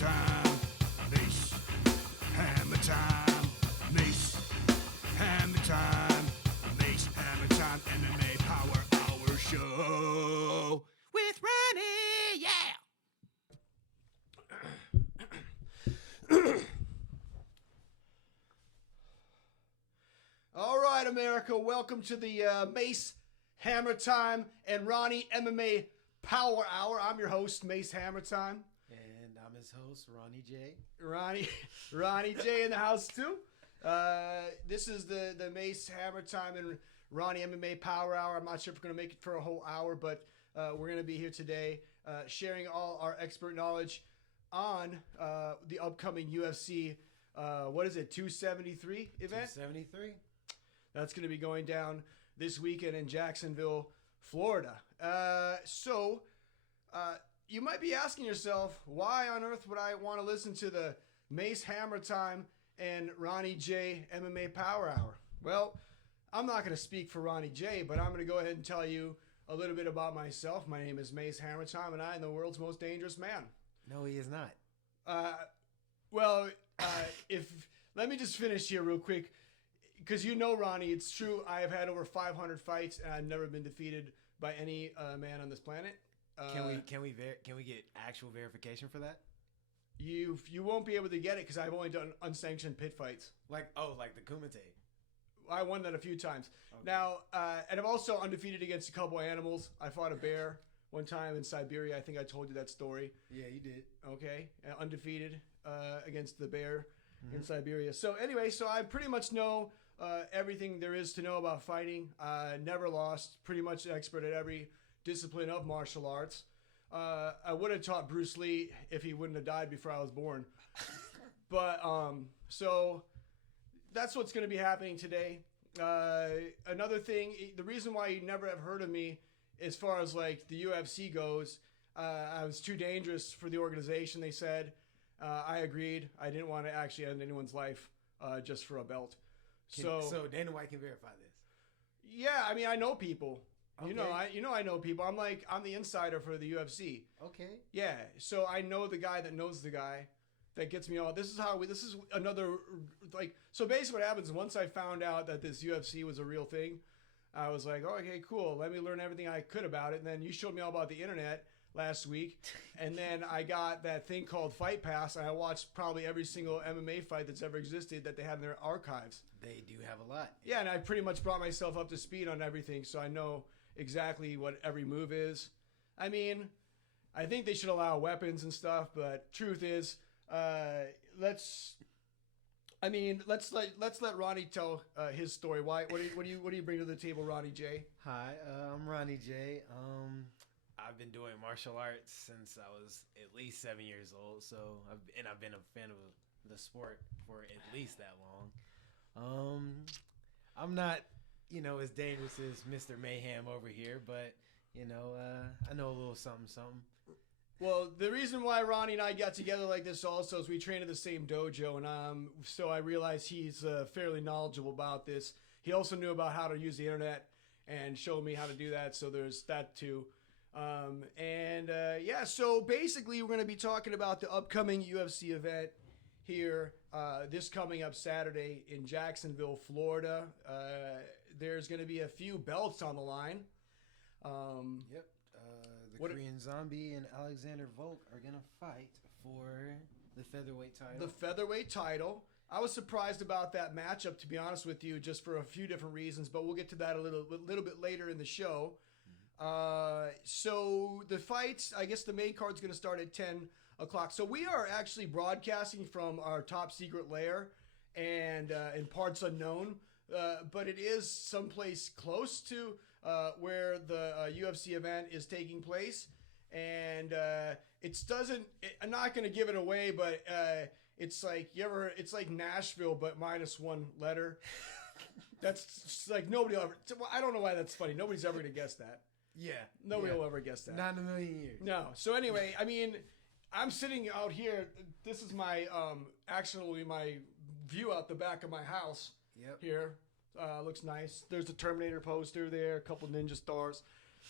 Hammertime, Mace, Hammertime, Mace, Hammertime, Mace, Hammertime, MMA Power Hour Show with Ronnie, yeah! All right, America, welcome to the Mace, Hammertime, and Ronnie MMA Power Hour. I'm your host, Mace Hammertime. And I'm his host, Ronnie J. Ronnie J in the house too. This is the Mace Hammertime and Ronnie MMA Power Hour. I'm not sure if we're going to make it for a whole hour, but we're going to be here today sharing all our expert knowledge on the upcoming UFC, 273 event? 273. That's going to be going down this weekend in Jacksonville, Florida. So you might be asking yourself, why on earth would I want to listen to the Mace Hammertime and Ronnie J MMA Power Hour? Well, I'm not going to speak for Ronnie J, but I'm going to go ahead and tell you a little bit about myself. My name is Mace Hammertime, and I am the world's most dangerous man. No, he is not. Let me just finish here real quick. Because you know, Ronnie, it's true. I have had over 500 fights, and I've never been defeated by any man on this planet. Can we get actual verification for that? You won't be able to get it because I've only done unsanctioned pit fights. Like the Kumite. I won that a few times. Okay. Now, and I'm also undefeated against a couple animals. I fought a bear one time in Siberia. I think I told you that story. Yeah, you did. Okay, undefeated against the bear in Siberia. So anyway, I pretty much know everything there is to know about fighting. Never lost. Pretty much an expert at every discipline of martial arts. I would have taught Bruce Lee if he wouldn't have died before I was born. But so that's what's going to be happening today. Another thing, the reason why you never have heard of me as far as like the UFC goes, I was too dangerous for the organization, they said. I agreed. I didn't want to actually end anyone's life just for a belt. So Dana White can verify this. Yeah, I mean, I know people. Okay. I know people. I'm the insider for the UFC. Okay. Yeah, so I know the guy that knows the guy that gets me all. This is another like. So basically, what happens once I found out that this UFC was a real thing, I was like, oh, okay, cool. Let me learn everything I could about it. And then you showed me all about the internet last week, and then I got that thing called Fight Pass, and I watched probably every single MMA fight that's ever existed that they have in their archives. They do have a lot. Yeah, and I pretty much brought myself up to speed on everything, so I know exactly what every move is. I mean, I think they should allow weapons and stuff, but truth is, let's let Ronnie tell his story. What do you bring to the table, Ronnie J? Hi, I'm Ronnie J. I've been doing martial arts since I was at least 7 years old. So I've been a fan of the sport for at least that long. I'm not, as dangerous as Mr. Mayhem over here, but I know a little something. Well, the reason why Ronnie and I got together like this also is we train at the same dojo, and so I realized he's fairly knowledgeable about this. He also knew about how to use the internet and showed me how to do that. So there's that too. So basically we're going to be talking about the upcoming UFC event here this coming up Saturday in Jacksonville, Florida. There's going to be a few belts on the line. Yep. The Korean Zombie and Alexander Volk are going to fight for the featherweight title. The featherweight title. I was surprised about that matchup, to be honest with you, just for a few different reasons, but we'll get to that a little bit later in the show. So the fights, I guess the main card's going to start at 10 o'clock. So we are actually broadcasting from our top secret lair and in parts unknown, but it is someplace close to where the UFC event is taking place. And I'm not going to give it away, but it's like Nashville, but minus one letter. That's like nobody ever. I don't know why that's funny. Nobody's ever going to guess that. Yeah. Nobody will ever guess that. Not in a million years. No. So anyway, I mean, I'm sitting out here. This is my actually my view out the back of my house. Yep. Here. Looks nice. There's a Terminator poster there, a couple ninja stars.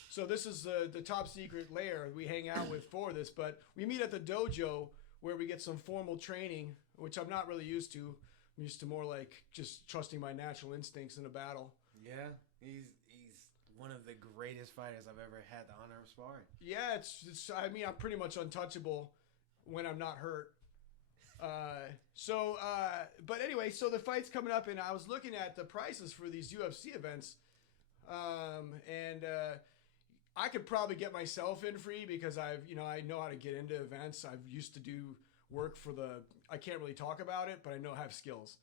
So this is the top secret lair we hang out with for this, but we meet at the dojo where we get some formal training, which I'm not really used to. I'm used to more like just trusting my natural instincts in a battle. Yeah, he's one of the greatest fighters I've ever had the honor of sparring. Yeah, it's I mean, I'm pretty much untouchable when I'm not hurt. But anyway, so the fight's coming up, and I was looking at the prices for these UFC events, and I could probably get myself in free because I know how to get into events. I've used to do work for I can't really talk about it, but I know I have skills.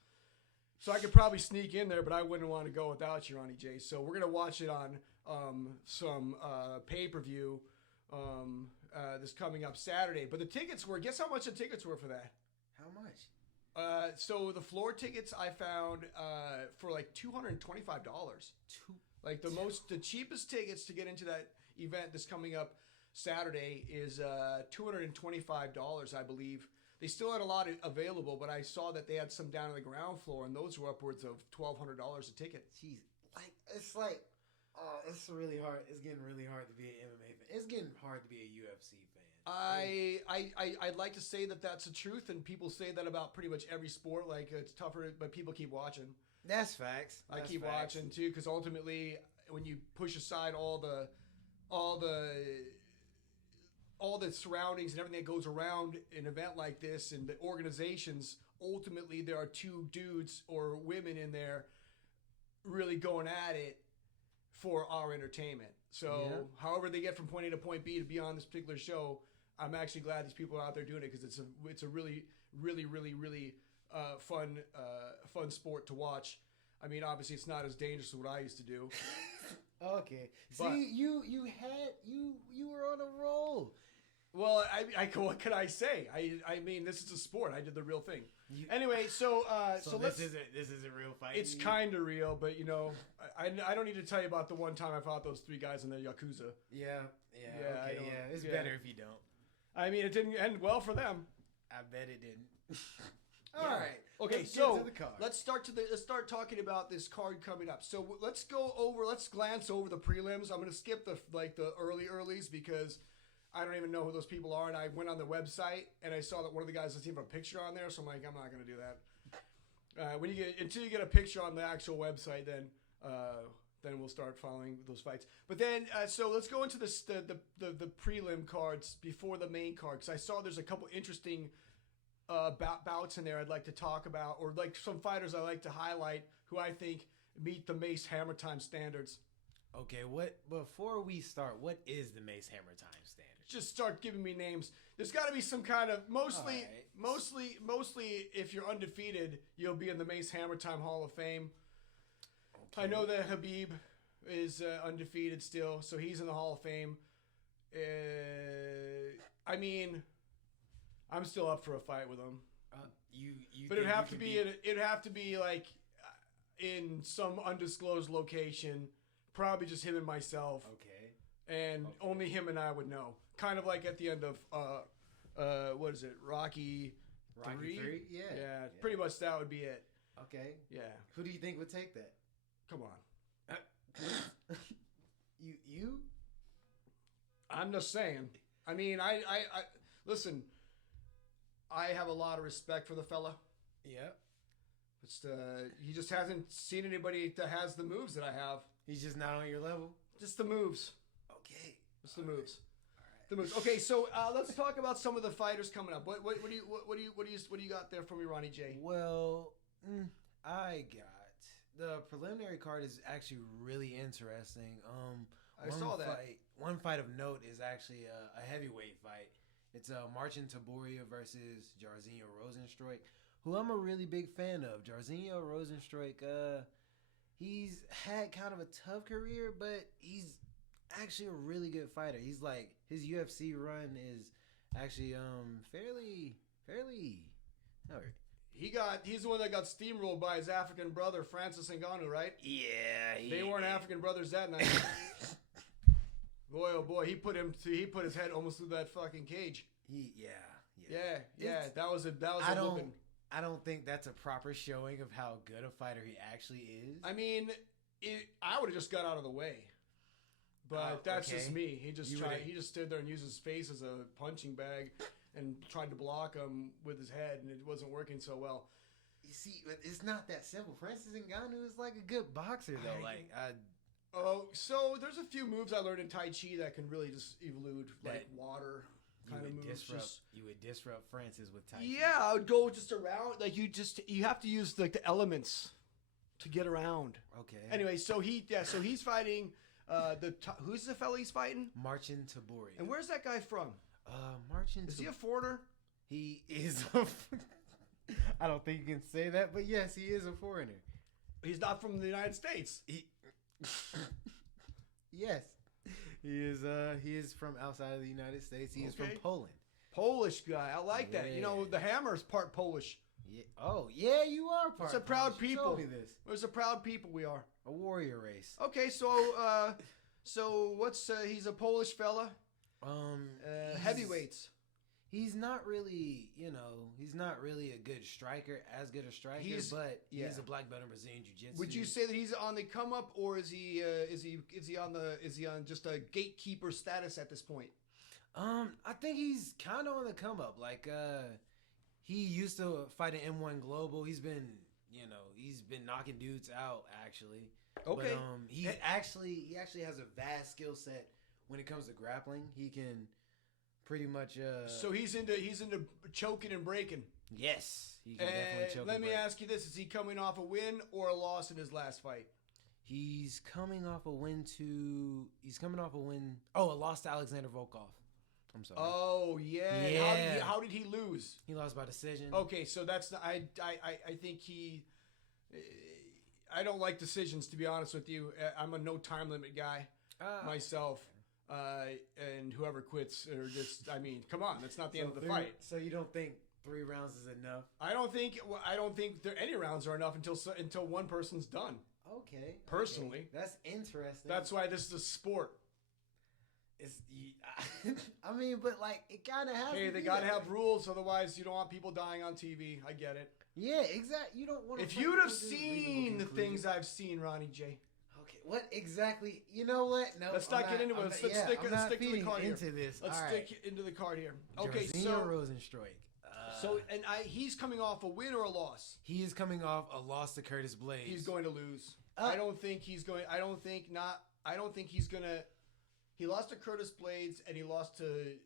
So I could probably sneak in there, but I wouldn't want to go without you, Ronnie J. So we're going to watch it on some pay-per-view this coming up Saturday. But the tickets guess how much the tickets were for that? How much? So the floor tickets I found for like $225. Like the cheapest tickets to get into that event that's coming up Saturday is $225, I believe. They still had a lot available, but I saw that they had some down on the ground floor, and those were upwards of $1,200 a ticket. Jeez, it's really hard. It's getting really hard to be an MMA fan. It's getting hard to be a UFC fan. I'd like to say that that's the truth, and people say that about pretty much every sport. Like it's tougher, but people keep watching. That's facts. I keep watching too, because ultimately, when you push aside all the surroundings and everything that goes around an event like this and the organizations, ultimately there are two dudes or women in there really going at it for our entertainment. So however they get from point A to point B to be on this particular show, I'm actually glad these people are out there doing it, because it's a really, really, really, really fun sport to watch. I mean, obviously it's not as dangerous as what I used to do. Okay. See, you were on a roll. Well, what can I say? I mean, this is a sport. I did the real thing. Anyway, so this isn't real fighting. It's kind of real, but I don't need to tell you about the one time I fought those three guys in the Yakuza. Yeah. Okay, it's better if you don't. I mean, it didn't end well for them. I bet it didn't. All right. Okay, so let's start talking about this card coming up. So let's glance over the prelims. I'm going to skip the earlies because I don't even know who those people are, and I went on the website and I saw that one of the guys doesn't even have a picture on there, so I'm like, I'm not going to do that. Until you get a picture on the actual website, then we'll start following those fights. But then, so let's go into the prelim cards before the main card, because I saw there's a couple interesting bouts in there I'd like to talk about, or like some fighters I like to highlight who I think meet the Mace Hammertime standards. Okay, before we start, what is the Mace Hammertime standard? Just start giving me names. There's got to be some kind of mostly if you're undefeated, you'll be in the Mace Hammertime Hall of Fame. Okay. I know that Habib is undefeated still, so he's in the Hall of Fame. I mean, I'm still up for a fight with him. But it'd have to be like in some undisclosed location, probably just him and myself. Okay. And only him and I would know. Kind of like at the end of what is it, Rocky 3? Yeah. Yeah, pretty much that would be it. Okay. Yeah. Who do you think would take that? Come on. You? I'm just saying. I mean, I listen. I have a lot of respect for the fella. Yeah. But he just hasn't seen anybody that has the moves that I have. He's just not on your level. Just the moves. Okay. Just the moves. The moves. Okay, so let's talk about some of the fighters coming up. What do you got there for me, Ronnie J? Well, I got the preliminary card is actually really interesting. I saw that. One fight of note is actually a heavyweight fight. It's Marcin Tybura versus Jairzinho Rozenstruik, who I'm a really big fan of. Jairzinho Rozenstruik, he's had kind of a tough career, but he's actually a really good fighter. He's like, his UFC run is actually fairly. All right. He's the one that got steamrolled by his African brother Francis Ngannou, right? Yeah. They weren't African brothers that night. Boy, oh boy, he put his head almost through that fucking cage. Yeah. That was a whooping. I don't think that's a proper showing of how good a fighter he actually is. I mean, I would have just got out of the way. But that's just me. He just stood there and used his face as a punching bag and tried to block him with his head, and it wasn't working so well. You see, it's not that simple. Francis Ngannou is like a good boxer, though. So there's a few moves I learned in Tai Chi that can really just elude, like water kind of moves. You would disrupt Francis with Tai Chi. Yeah, I would go just around. Like you have to use like the elements to get around. Okay. Anyway, so he's fighting. Who's the fella he's fighting? Marcin Tybura. And where's that guy from? Marcin. Is he a foreigner? He is. I don't think you can say that, but yes, he is a foreigner. He's not from the United States. Yes, he is. He is from outside of the United States. He is from Poland. Polish guy. I like that. You know, the Hammer's part Polish. Yeah. Oh, yeah, you are part. It's a proud people. Told me this. It's a proud people we are. A warrior race. Okay, so what's he's a Polish fella. Heavyweights. He's not really, he's not really a good striker, but he's a black belt in Brazilian Jiu-Jitsu. Would you say that he's on the come up, or is he on just a gatekeeper status at this point? I think he's kind of on the come up. Like, he used to fight in M1 Global. He's been knocking dudes out actually. Okay. But, he actually has a vast skill set when it comes to grappling. He can pretty much. So he's into choking and breaking. Yes, he can definitely choke. Let me ask you this: is he coming off a win or a loss in his last fight? He's coming off a win. Oh, a loss to Alexander Volkov. I'm sorry. Oh yeah. How did he lose? He lost by decision. Okay, so that's not, I think he. I don't like decisions, to be honest with you. I'm a no time limit guy myself. And whoever quits, or just, I mean, come on, that's not the end of the fight. So you don't think 3 rounds is enough? I don't think any rounds are enough until one person's done. Okay. Personally, that's interesting. That's why this is a sport. I mean, but like it kind of has. Hey, they gotta have rules, otherwise you don't want people dying on TV. I get it. Yeah, exactly. You don't want. If you'd have seen the things I've seen, Ronnie J. What exactly? You know what? No, let's not get into it. Let's stick to the card here. Let's stick into the card here. Okay, so Rosenstruik. He's coming off a win or a loss. He is coming off a loss to Curtis Blades. He's going to lose. I don't think he's going. I don't think he's gonna. He lost to Curtis Blades and he lost to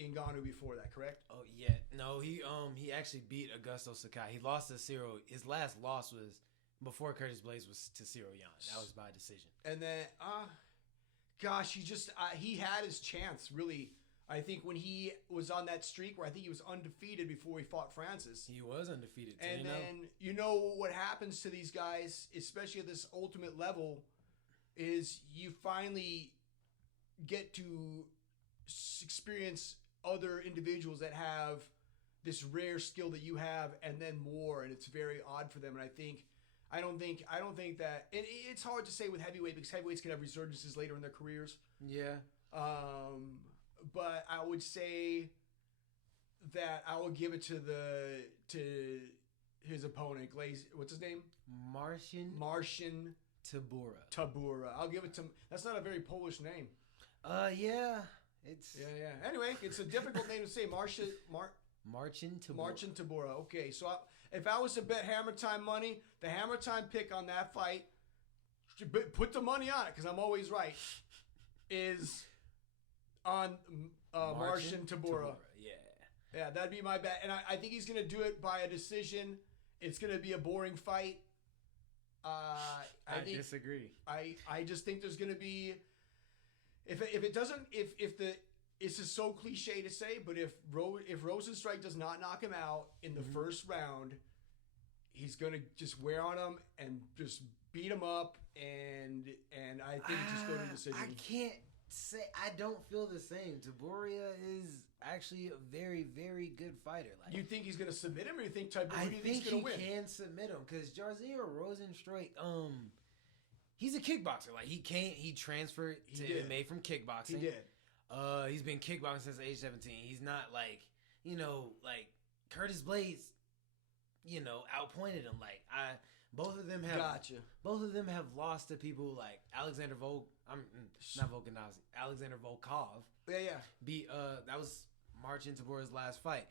Ngannou before that. Correct? Oh yeah. No, he actually beat Augusto Sakai. He lost to Cyril. His last loss was before Curtis Blades was to Cyril Yan. That was by decision. And then, gosh, he had his chance, really. I think when he was on that streak where I think he was undefeated before he fought Francis. He was undefeated. And then, what happens to these guys, especially at this ultimate level, is you finally get to experience other individuals that have this rare skill that you have, and then more, and it's very odd for them. And I don't think that, and it's hard to say with heavyweight because heavyweights can have resurgences later in their careers. Yeah. But I would say that I will give it to his opponent, what's his name? Marcin Tybura. I'll give it to. That's not a very Polish name. Yeah. Yeah. Anyway, it's a difficult name to say. Marcin Tybura. Okay, so if I was to bet Hammertime money, the Hammertime pick on that fight, put the money on it because I'm always right, is on Marcin Tybura. Yeah, that'd be my bet. And I think he's going to do it by a decision. It's going to be a boring fight. I disagree. I just think there's going to be, this is so cliche to say, but if Rosenstruik does not knock him out in the first round, he's going to just wear on him and just beat him up, and I think just go to decision. I can't say I don't feel the same. Tybura is actually a very, very good fighter. Like, you think he's going to submit him, or you think Tybura I think going to win? He can submit him because Jairzinho Rozenstruik, he's a kickboxer. Like he transferred to MMA from kickboxing. He did. He's been kickboxing since age 17. He's not like Curtis Blades, outpointed him. Like both of them have lost to people like Alexander Volkov. Yeah. That That was marching toward his last fight.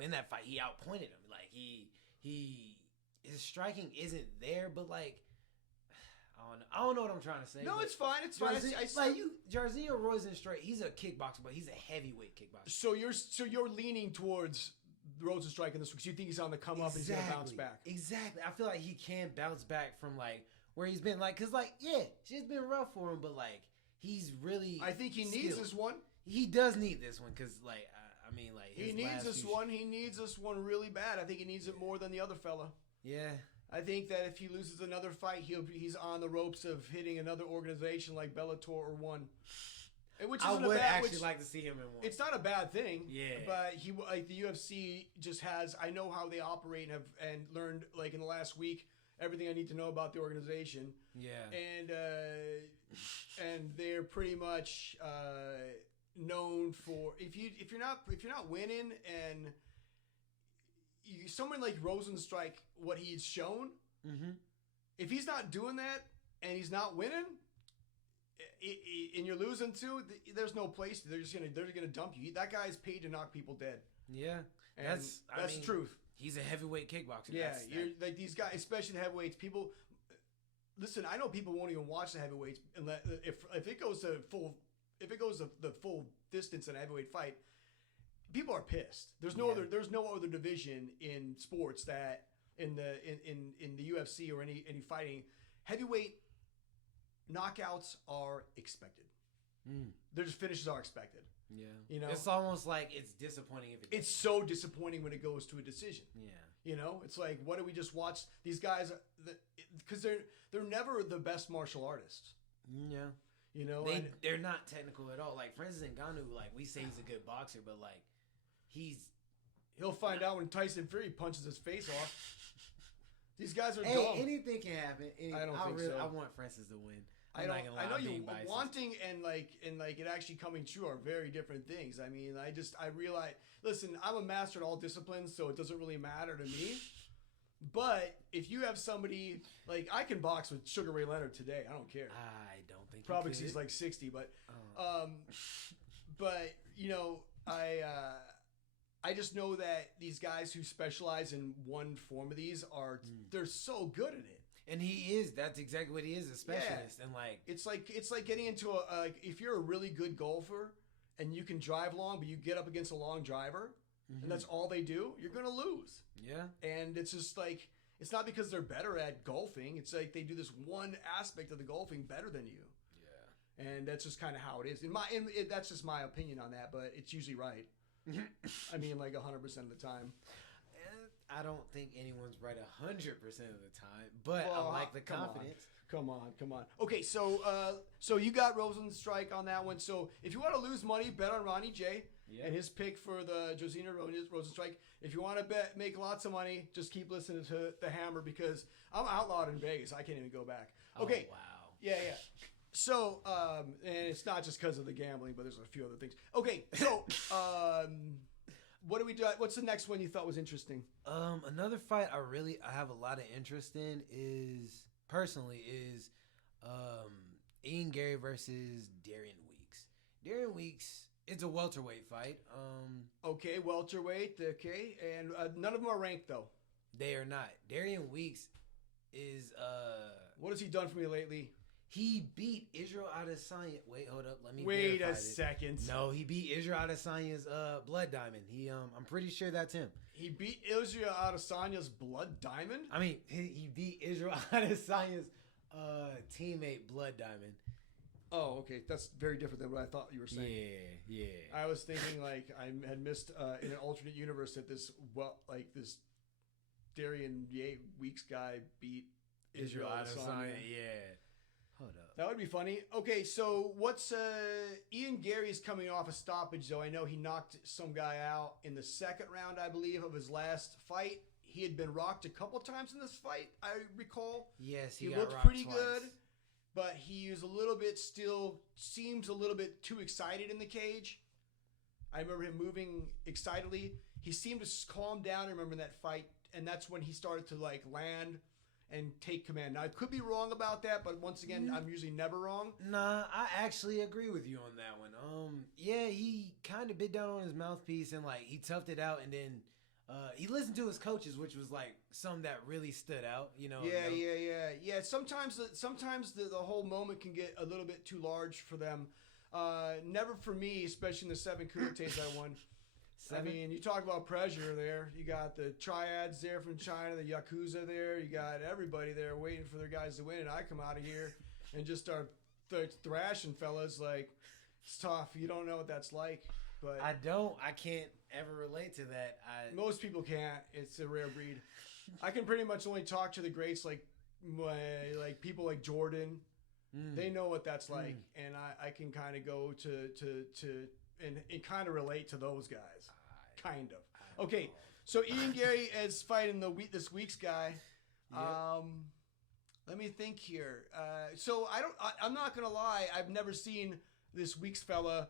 In that fight, he outpointed him. Like his striking isn't there, but like I don't know what I'm trying to say. No, it's fine. It's fine. Jairzinho Rozenstruik, he's a kickboxer, but he's a heavyweight kickboxer. So you're leaning towards Rozenstruik in this because you think he's on the come up and he's gonna bounce back. Exactly. I feel like he can bounce back from like where he's been. Like, cause like shit's been rough for him, but like he's really. I think he needs this one. He does need this one because like I mean like he needs this one. He needs this one really bad. I think he needs it more than the other fella. Yeah. I think that if he loses another fight, he's on the ropes of hitting another organization like Bellator or One. Which I would actually like to see him in one. It's not a bad thing. Yeah. But the UFC just has. I know how they operate and learned like in the last week everything I need to know about the organization. Yeah. And they're pretty much known for if you're not winning and. Someone like Rozenstruik, what he's shown, if he's not doing that and he's not winning, and you're losing too, there's no place. They're gonna dump you. That guy's paid to knock people dead. Yeah, and that's the truth. He's a heavyweight kickboxer. Yeah, you're like these guys, especially the heavyweights. People, listen. I know people won't even watch the heavyweights unless if it goes to the full distance in a heavyweight fight. People are pissed. There's no other division in sports that in the UFC or any fighting heavyweight knockouts are expected. Their finishes are expected. Yeah, you know, it's almost like it's disappointing if it's so disappointing when it goes to a decision. Yeah, you know, it's like what do we just watch these guys because they're never the best martial artists. Yeah. You know, they're not technical at all. Like Francis Ngannou, like we say he's a good boxer, but like. He'll find out when Tyson Fury punches his face off. These guys are dumb. Anything can happen. I don't think so. I want Francis to win. I know you wanting and it actually coming true are very different things. I mean, I realize. Listen, I'm a master at all disciplines, so it doesn't really matter to me. But if you have somebody like I can box with Sugar Ray Leonard today, I don't care. I don't think probably because he's like 60, but but you know I just know that these guys who specialize in one form of these they're so good at it. And he is. That's exactly what he is, a specialist. Yeah. And like it's like getting into if you're a really good golfer and you can drive long, but you get up against a long driver, and that's all they do, you're gonna lose. Yeah. And it's just like it's not because they're better at golfing. It's like they do this one aspect of the golfing better than you. Yeah. And that's just kind of how it is. That's just my opinion on that, but it's usually right. I mean, like 100% of the time. I don't think anyone's right 100% of the time, but I like the confidence. Come on. Okay, so you got Rozenstruik on that one. So if you want to lose money, bet on Ronnie J and his pick for the Josina Rozenstruik. If you want to make lots of money, just keep listening to the Hammer because I'm outlawed in Vegas. I can't even go back. Okay. Oh, wow. Yeah. So, and it's not just because of the gambling, but there's a few other things. Okay, so, what do we do? What's the next one you thought was interesting? Another fight I have a lot of interest in is Ian Gary versus Darian Weeks. Darian Weeks, it's a welterweight fight. Okay, welterweight. Okay, and none of them are ranked though. They are not. Darian Weeks is what has he done for me lately? He beat Israel Adesanya. Wait, hold up. Let me wait a verify second. No, he beat Israel Adesanya's Blood Diamond. I'm pretty sure that's him. He beat Israel Adesanya's Blood Diamond? I mean, he beat Israel Adesanya's teammate Blood Diamond. Oh, okay. That's very different than what I thought you were saying. Yeah. I was thinking like I had missed in an alternate universe that this Darian Weeks guy beat Israel Adesanya. Yeah. Hold up. That would be funny. Okay, so what's Ian Gary's coming off a stoppage, though. I know he knocked some guy out in the second round, I believe, of his last fight. He had been rocked a couple times in this fight, I recall. Yes, he looked rocked pretty twice. good, but he was seems a little bit too excited in the cage. I remember him moving excitedly. He seemed to calm down, I remember, in that fight, and that's when he started to land and take command. Now, I could be wrong about that, but once again, I'm usually never wrong. Nah, I actually agree with you on that one. Yeah, he kind kind of bit down on his mouthpiece and like he toughed it out, and then he listened to his coaches, which was like some that really stood out. Yeah. Sometimes the whole moment can get a little bit too large for them. Never for me, especially in the 7 kumites I won. 7? I mean, you talk about pressure there. You got the triads there from China, the Yakuza there. You got everybody there waiting for their guys to win. And I come out of here and just start thrashing fellas. Like, it's tough. You don't know what that's like. But I can't ever relate to that. Most people can't. It's a rare breed. I can pretty much only talk to the greats like people like Jordan. They know what that's like. And I can kind of go to and kind of relate to those guys. Kind of. Okay, so Ian Gary is fighting this week's guy. Yep. Let me think here. So I'm not gonna lie. I've never seen this week's fella.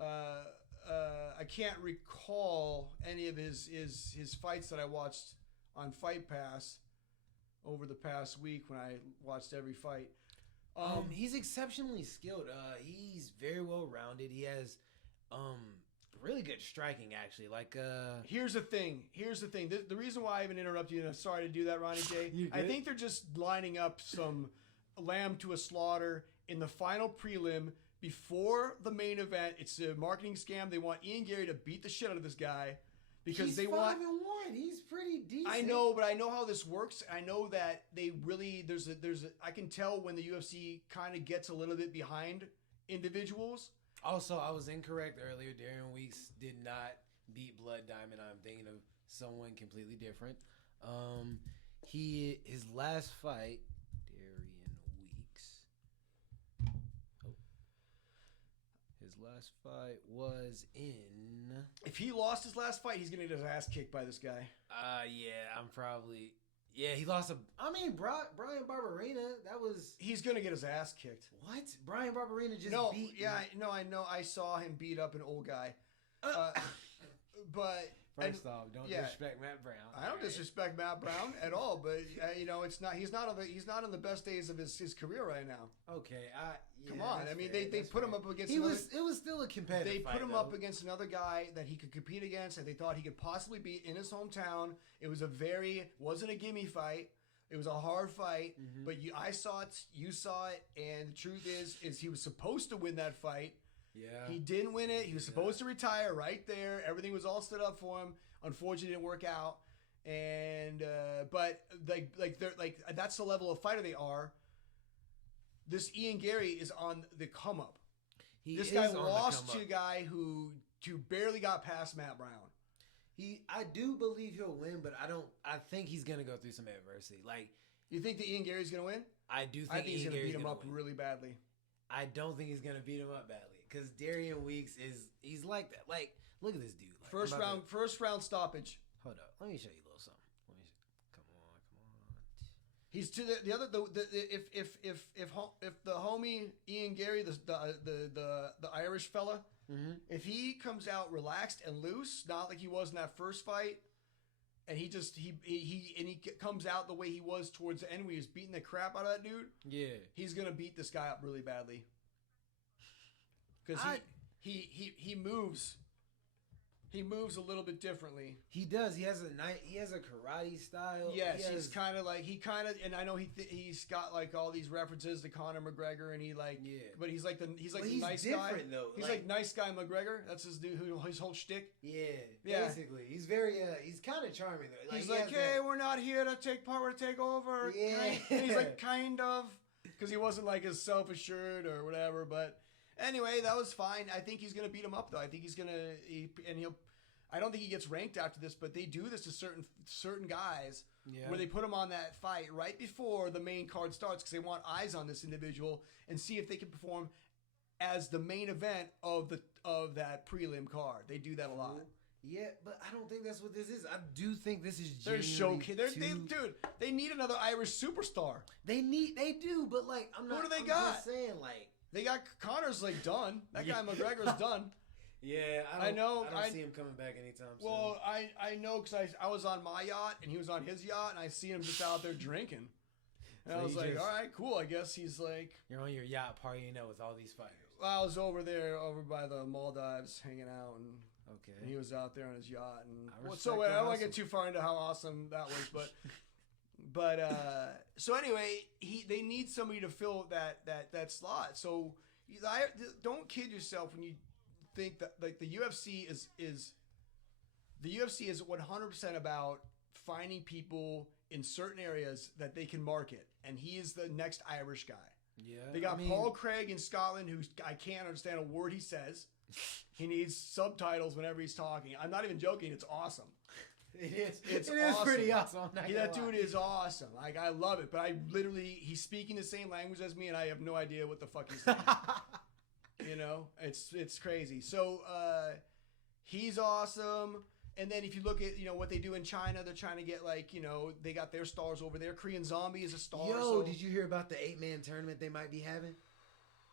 I can't recall any of his fights that I watched on Fight Pass over the past week when I watched every fight. He's exceptionally skilled. He's very well rounded. He has really good striking, actually. Like, here's the thing. The reason why I even interrupted you, and I'm sorry to do that, Ronnie J. I think they're just lining up some lamb to a slaughter in the final prelim before the main event. It's a marketing scam. They want Ian Gary to beat the shit out of this guy because they want. He's 5-1. He's pretty decent. I know, but I know how this works. I know that they really I can tell when the UFC kind of gets a little bit behind individuals. Also, I was incorrect earlier. Darian Weeks did not beat Blood Diamond. I'm thinking of someone completely different. His last fight, Darian Weeks. His last fight was in. If he lost his last fight, he's gonna get his ass kicked by this guy. Yeah, I'm probably. Yeah, he lost Brian Barberena, that was... He's going to get his ass kicked. What? Brian Barberena just beat... Yeah, I know. I saw him beat up an old guy. But... First off, don't disrespect Matt Brown. I don't disrespect Matt Brown at all, but it's not. He's not on the best days of his career right now. Okay, come on. I mean, they put him up against. It was still a competitive. They put fight, him up against another guy that he could compete against, and they thought he could possibly beat in his hometown. It was wasn't a gimme fight. It was a hard fight, but I saw it, you saw it, and the truth is he was supposed to win that fight. Yeah. He didn't win it. He was supposed to retire right there. Everything was all stood up for him. Unfortunately, it didn't work out. And but they're that's the level of fighter they are. This Ian Gary is on the come up. This guy lost to a guy who barely got past Matt Brown. I do believe he'll win, but I think he's gonna go through some adversity. Like, you think that Ian Gary's gonna win? I do think he's Ian gonna Gary's beat him up win. really badly. I don't think he's gonna beat him up badly because Darian Weeks he's like that. Like, look at this dude. Like, first round stoppage. Hold up, let me show you a little something. Come on. He's to the other if the homie Ian Gary, the Irish fella, if he comes out relaxed and loose, not like he was in that first fight, and he comes out the way he was towards the end when he was beating the crap out of that dude, he's gonna beat this guy up really badly because he moves. He moves a little bit differently. He does. He has a karate style. Yes, he's kind of, and I know he's got like all these references to Conor McGregor, and but he's like the nice guy. Though. He's like nice guy McGregor. That's his whole shtick. Yeah, basically, he's very he's kind of charming though. He's like, hey, we're not here to take part, we're to take over. Yeah, and he's like kind of because he wasn't like as self-assured or whatever, but. Anyway, that was fine. I think he's going to beat him up, though. I think he's going to... I don't think he gets ranked after this, but they do this to certain guys where they put him on that fight right before the main card starts because they want eyes on this individual and see if they can perform as the main event of that prelim card. They do that a lot. Yeah, but I don't think that's what this is. I do think this is dude, they need another Irish superstar. They do, but like I'm not. Who do they I'm got? Just saying, like. They got Connor's like done. That guy McGregor's done. Yeah, I don't see him coming back anytime soon. Well, I know because I was on my yacht and he was on his yacht and I see him just out there drinking. And I was like, all right, cool. I guess he's like... You're on your yacht partying out with all these fighters. Well, I was over there, over by the Maldives, hanging out, and Okay. he was out there on his yacht. And I respect so I the don't want to hustle. get too far into how awesome that was, but so anyway, they need somebody to fill that slot. So don't kid yourself when you think that like the UFC is 100% about finding people in certain areas that they can market, and he is the next Irish guy. Yeah. They got Paul Craig in Scotland, who I can't understand a word he says. He needs subtitles whenever he's talking. I'm not even joking. It's awesome. It is. It's It is awesome. pretty awesome. I'm not That gonna dude lie. is awesome. Like, I love it. But he's speaking the same language as me, and I have no idea what the fuck he's saying. You know, it's crazy. So he's awesome. And then if you look at what they do in China, they're trying to get they got their stars over there. Korean Zombie is a star. Yo, did you hear about the 8-man tournament they might be having?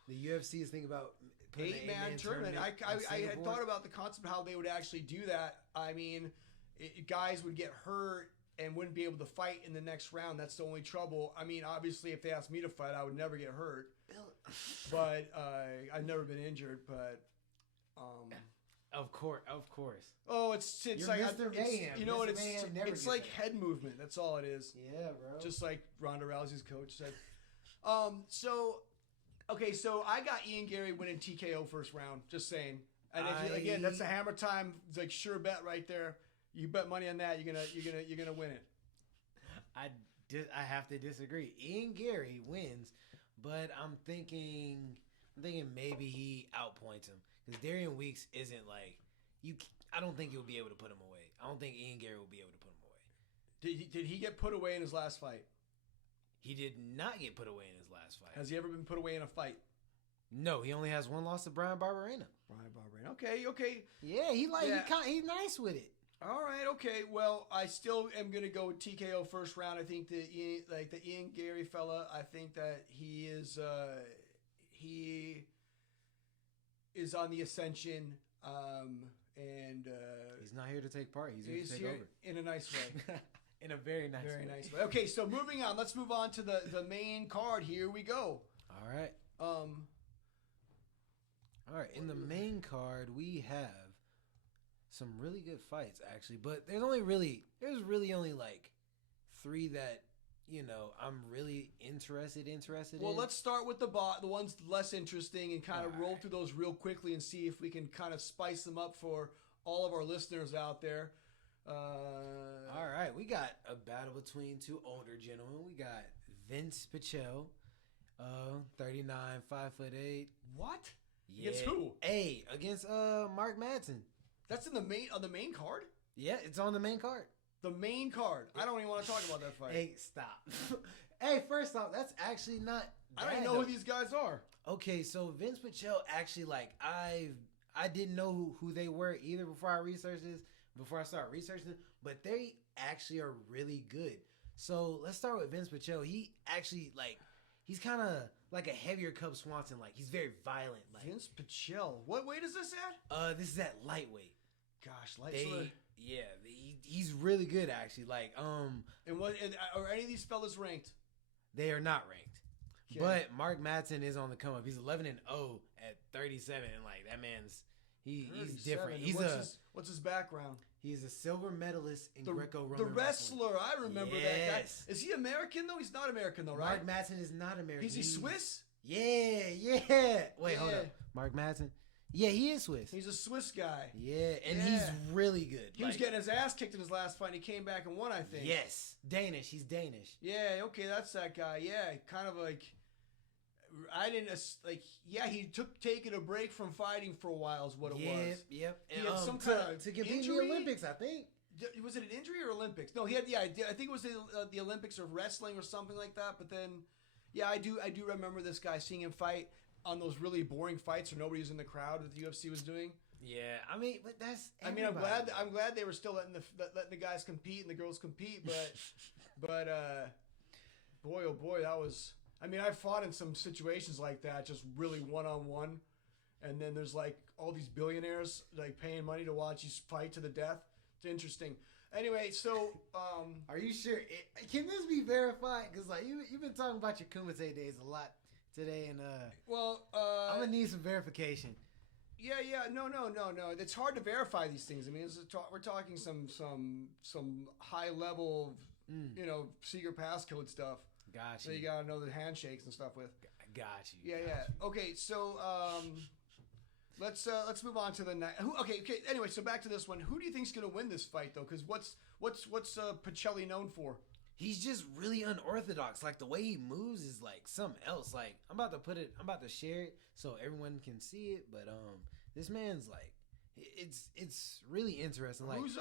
The UFC is thinking about putting an 8-man tournament. I had thought about the concept of how they would actually do that. I mean, guys would get hurt and wouldn't be able to fight in the next round. That's the only trouble. I mean, obviously, if they asked me to fight, I would never get hurt. But I've never been injured. But Of course. oh, it's You're like Mr. Mayhem. you know what Mr. it's Mayhem never it's gets like hurt. head movement. That's all it is. Yeah, bro. Just like Ronda Rousey's coach said. So I got Ian Gary winning TKO first round. Just saying. And again, that's a hammer time. It's like sure bet right there. You bet money on that, you're gonna win it. I have to disagree. Ian Gary wins, but I'm thinking maybe he outpoints him because Darian Weeks isn't like you. I don't think you'll be able to put him away. I don't think Ian Gary will be able to put him away. Did he get put away in his last fight? He did not get put away in his last fight. Has he ever been put away in a fight? No, he only has one loss to Brian Barberena. Brian Barberena. Okay. Yeah, he's nice with it. All right, okay. Well, I still am gonna go with TKO first round. I think the Ian Gary fella. I think that he is on the ascension, and He's not here to take part. He's here to take here over in a nice way. in a very nice Very way. nice way. Okay, so moving on. Let's move on to the main card. Here we go. All right. All right. In the main card, we have some really good fights, actually, but there's really only like 3 that I'm really interested in. Well, let's start with the ones less interesting and kind of roll Alright. through those real quickly and see if we can kind of spice them up for all of our listeners out there. All right, we got a battle between 2 older gentlemen. We got Vince Pichel, 39, 5'8". What? Yeah. Against who? Against Mark Madsen. That's on the main card? Yeah, it's on the main card. The main card. I don't even want to talk about that fight. Hey, stop. Hey, first off, that's actually not. I don't bad, even know though. who these guys are. Okay, so Vince Pichel actually I didn't know who they were either before I started researching, but they actually are really good. So let's start with Vince Pichel. He actually he's kind of like a heavier Cub Swanson. Like he's very violent. Like Vince Pichel. What weight is this at? This is at lightweight. Gosh, He's really good actually. And are any of these fellas ranked? They are not ranked. Okay. But Mark Madsen is on the come up. He's 11-0 at 37, and that man's he's 37. different. What's his background? He's a silver medalist in Greco-Roman The wrestling. wrestler, I remember that guy. Yes. Is he American though? He's not American though, right? Mark Madsen is not American. Is he Swiss? Yeah. Wait, hold up. Mark Madsen? Yeah, he is Swiss. He's a Swiss guy. Yeah, and he's really good. He was getting his ass kicked in his last fight. And he came back and won, I think. Yes, Danish. He's Danish. Yeah, okay, that's that guy. Yeah, kind of like he took taking a break from fighting for a while is what it was. Yep. He had some kind of to compete in the injury? Olympics, I think. Was it an injury or Olympics? No, he had the idea. I think it was the Olympics or wrestling or something like that. But then, yeah, I do remember this guy seeing him fight on those really boring fights where nobody was in the crowd that the UFC was doing. Yeah, I mean, but that's. I mean, I'm glad they were still letting the guys compete and the girls compete. But boy, oh boy, that was. I mean, I fought in some situations like that, just really one-on-one, and then there's all these billionaires paying money to watch you fight to the death. It's interesting. Anyway, so are you sure? Can this be verified? Because you've been talking about your Kumite days a lot today, and Well, I'm gonna need some verification. yeah, no. It's hard to verify these things. I mean, we're talking some high level, secret passcode stuff. Got So you. you gotta know the handshakes and stuff with. Got you. Yeah. Okay, so let's move on to the next. Okay. Anyway, so back to this one. Who do you think's gonna win this fight though? Because what's Pacelli known for? He's just really unorthodox. Like the way he moves is like something else. Like I'm about to share it so everyone can see it. But this man's like, it's really interesting. Like Is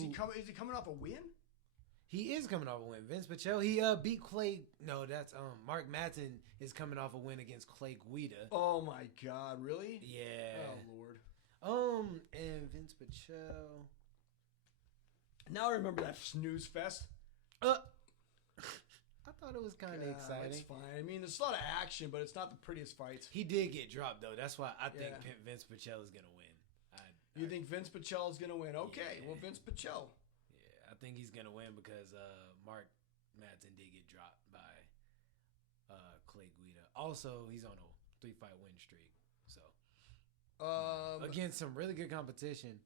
he coming off a win? he is coming off a win. Vince Pacelli, he beat Clay. No, that's Mark Madsen is coming off a win against Clay Guida. Oh my God, really? Yeah. Oh Lord. And Vince Pacelli. Now I remember that snooze fest. I thought it was kind of exciting. It's fine. I mean, there's a lot of action, but it's not the prettiest fights. He did get dropped though. That's why I think Vince Pacelli is gonna win. You think Vince Pacelli is gonna win? Okay, well Vince Pacelli. Yeah, I think he's gonna win because Mark Madsen did get dropped by Clay Guida. Also, he's on a 3-fight win streak. So against some really good competition.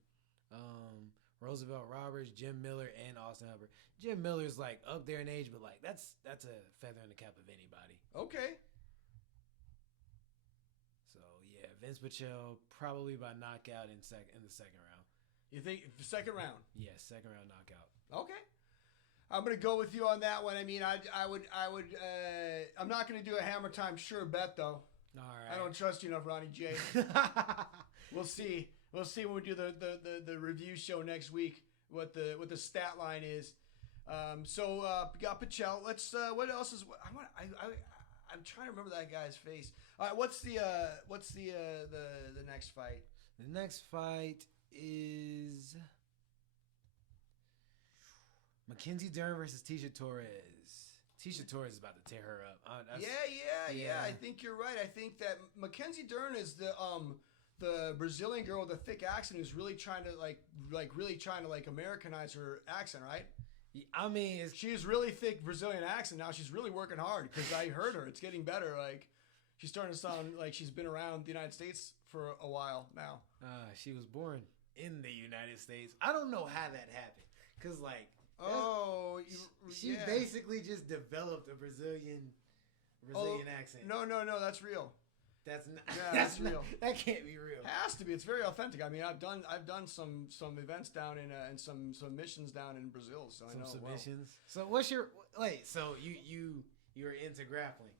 Roosevelt Roberts, Jim Miller, and Austin Hubbard. Jim Miller's like up there in age, but like that's a feather in the cap of anybody. Okay. So yeah, Vince Pacelli probably by knockout in the second round. You think the second round? Yes, second round knockout. Okay. I'm gonna go with you on that one. I mean, I would. I'm not gonna do a Hammer Time sure bet though. All right. I don't trust you enough, Ronnie J. We'll see. We'll see when we do the review show next week what the stat line is. So we got Pacelli. Let's what else is I'm trying to remember that guy's face. All right, what's the next fight? The next fight is Mackenzie Dern versus Tisha Torres. Tisha Torres is about to tear her up. Yeah. I think you're right. I think that Mackenzie Dern is the Brazilian girl with the thick accent who's really trying to Americanize her accent, right? I mean, she's really thick Brazilian accent now. She's really working hard because I heard her. It's getting better. Like she's starting to sound like she's been around the United States for a while now. She was born in the United States. I don't know how that happened because she basically just developed a Brazilian accent. No, that's real. That's real. That can't be real. Has to be. It's very authentic. I mean, I've done some events down in and some missions down in Brazil, so I know. Some submissions. Well. So what's your So you're into grappling?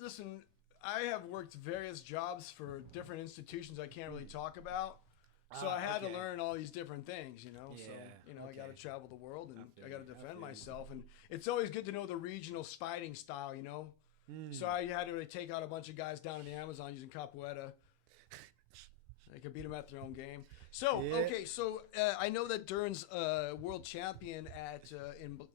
Listen. I have worked various jobs for different institutions I can't really talk about. So I had to learn all these different things, Yeah, so I got to travel the world and I got to defend myself, and it's always good to know the regional fighting style, So I had to really take out a bunch of guys down in the Amazon using capoeira. I could beat them at their own game. So I know that Dern's world champion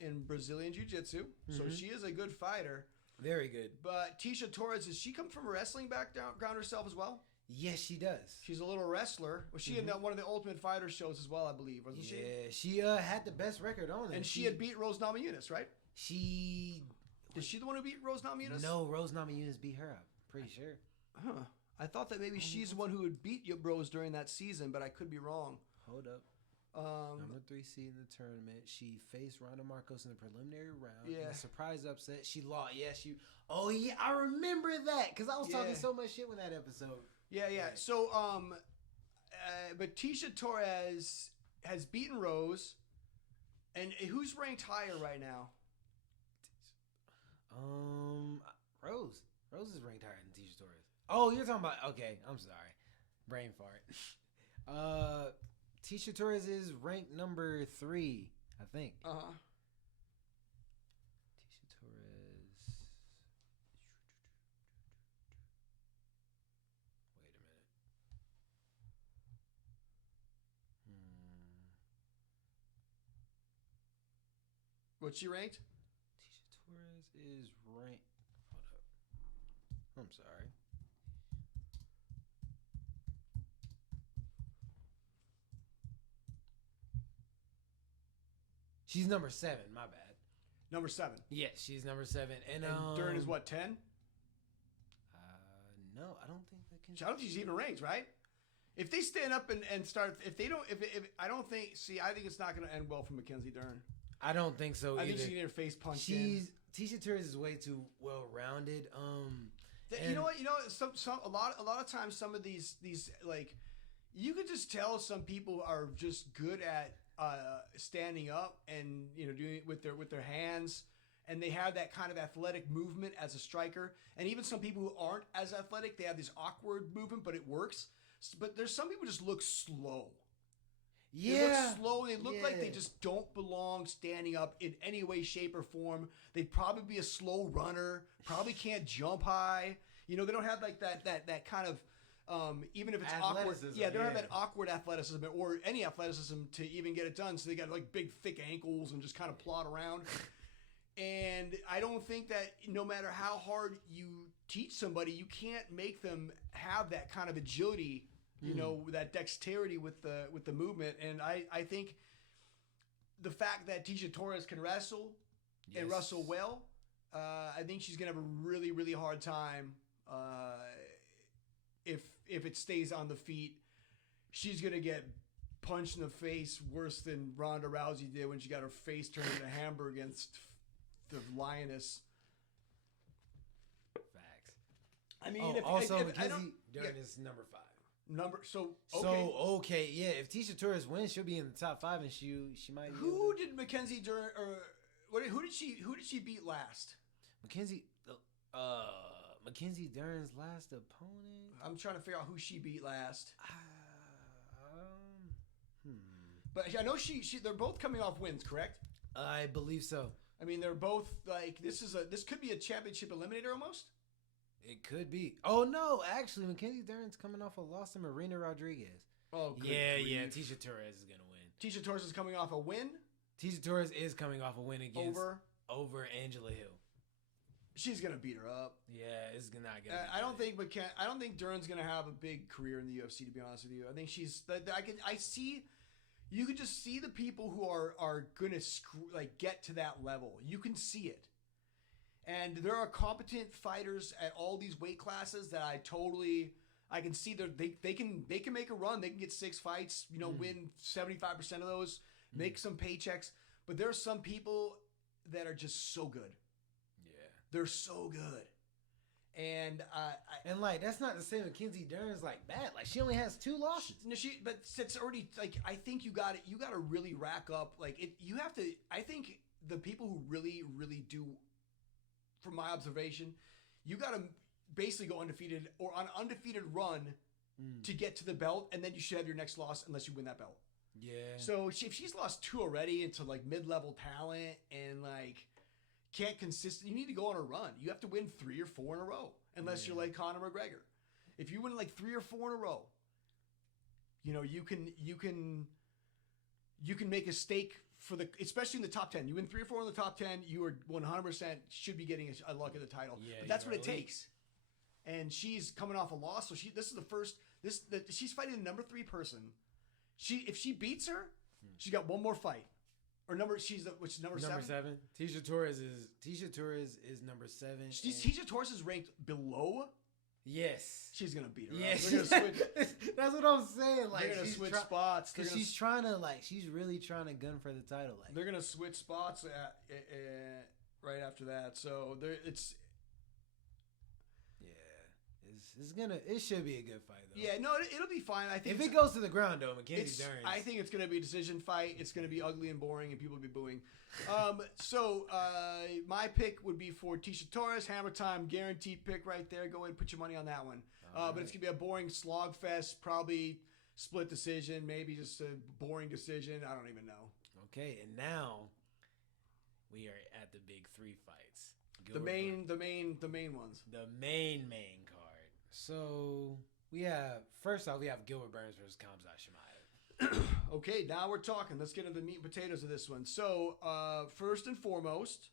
in Brazilian Jiu-Jitsu, so she is a good fighter. Very good. But Tisha Torres, does she come from a wrestling background herself as well? Yes, she does. She's a little wrestler. Was she in one of the Ultimate Fighter shows as well, I believe, wasn't she? Yeah, she had the best record on it. And she had beat Rose Namajunas, right? Is she the one who beat Rose Namajunas? No, Rose Namajunas beat her up. Pretty sure. Huh. I thought that maybe she's the one who would beat Rose during that season, but I could be wrong. Hold up. Number 3 seed in the tournament. She faced Ronda Marcos in the preliminary round. Yeah. In a surprise upset. She lost. Yeah, Oh, yeah, I remember that because I was talking so much shit with that episode. Yeah. So, but Tisha Torres has beaten Rose, and who's ranked higher right now? Rose. Rose is ranked higher than Tisha Torres. Oh, you're talking about. Okay, I'm sorry. Brain fart. Tisha Torres is ranked number 3, I think. Tisha Torres. Wait a minute. What's she ranked? Tisha Torres is ranked. Hold up. I'm sorry. She's number 7. My bad. Number 7. Yeah, she's number 7. And Dern is what, 10? No, I don't think I don't think she's even ranked, right? If they stand up and start, if I don't think, I think it's not going to end well for Mackenzie Dern. I don't think so either. I think she's going to get her face punched Tisha Torres is way too well-rounded. You know what? A lot of times some of these like, you could just tell some people are just good at standing up and doing it with their hands, and they have that kind of athletic movement as a striker. And even some people who aren't as athletic, they have this awkward movement, but it works. But there's some people just look slow. Yeah. They look slow. They look like they just don't belong standing up in any way, shape, or form. They'd probably be a slow runner. Probably can't jump high. They don't have like that kind of even if it's awkward. Yeah, they don't have that awkward athleticism or any athleticism to even get it done. So they got like big, thick ankles and just kind of plod around. And I don't think that no matter how hard you teach somebody, you can't make them have that kind of agility. That dexterity with the movement. And I think the fact that Tisha Torres can wrestle and wrestle well, I think she's going to have a really, really hard time if it stays on the feet. She's going to get punched in the face worse than Ronda Rousey did when she got her face turned into hamburger against the Lioness. Facts. I mean, Mackenzie Dern is number 5. Okay. If Tisha Torres wins, she'll be in the top 5, and she might. Who did Mackenzie Dern who did she beat last? Mackenzie Dern's last opponent. I'm trying to figure out who she beat last. But I know they're both coming off wins, correct? I believe so. I mean, they're both like this could be a championship eliminator almost. It could be. Oh no, actually, Mackenzie Dern's coming off a loss to Marina Rodriguez. Oh, good yeah. grief. Tisha Torres is gonna win. Tisha Torres is coming off a win. Tisha Torres is coming off a win against over Angela Hill. She's gonna beat her up. Yeah, it's not gonna. I don't think Dern's gonna have a big career in the UFC. To be honest with you, I think she's. I see. You can just see the people who are gonna get to that level. You can see it. And there are competent fighters at all these weight classes that I can see they can make a run. They can get 6 fights, win 75% of those, make some paychecks. But there are some people that are just so good. Yeah, they're so good. And that's not to say Mackenzie Dern's bad. She only has 2 losses. But it's already I think you got to really rack up you have to. I think the people who really, really do. From my observation, you got to basically go undefeated or on an undefeated run to get to the belt, and then you should have your next loss unless you win that belt. Yeah. So if she's lost 2 already into mid-level talent and can't you need to go on a run. You have to win 3 or 4 in a row unless you're like Conor McGregor. If you win 3 or 4 in a row, you can make a stake. Especially in the top 10, you win 3 or 4 in the top 10, you are 100% should be getting a look at the title. Yeah, but that's what it takes. And she's coming off a loss, so this is the first. She's fighting the number 3 person. If she beats her, she's got one more fight. Or which is number 7. Number 7. Tisha Torres is number 7. Tisha Torres is ranked below. Yes, she's gonna beat her. Yes, they're gonna switch. That's what I'm saying. They're gonna switch spots because she's trying to she's really trying to gun for the title. They're gonna switch spots right after that. So it's it should be a good fight though. Yeah, no, it'll be fine. I think if it goes to the ground though, Mackenzie Dern. I think it's gonna be a decision fight. It's gonna be ugly and boring, and people will be booing. So my pick would be for Tisha Torres. Hammertime, guaranteed pick right there. Go ahead and put your money on that one. But it's gonna be a boring slog fest, probably split decision, maybe just a boring decision. I don't even know. Okay, and now we are at the big 3 fights. The main ones. The main card. So first off we have Gilbert Burns versus Khamzat Chimaev. Okay, now we're talking. Let's get into the meat and potatoes of this one. So, first and foremost,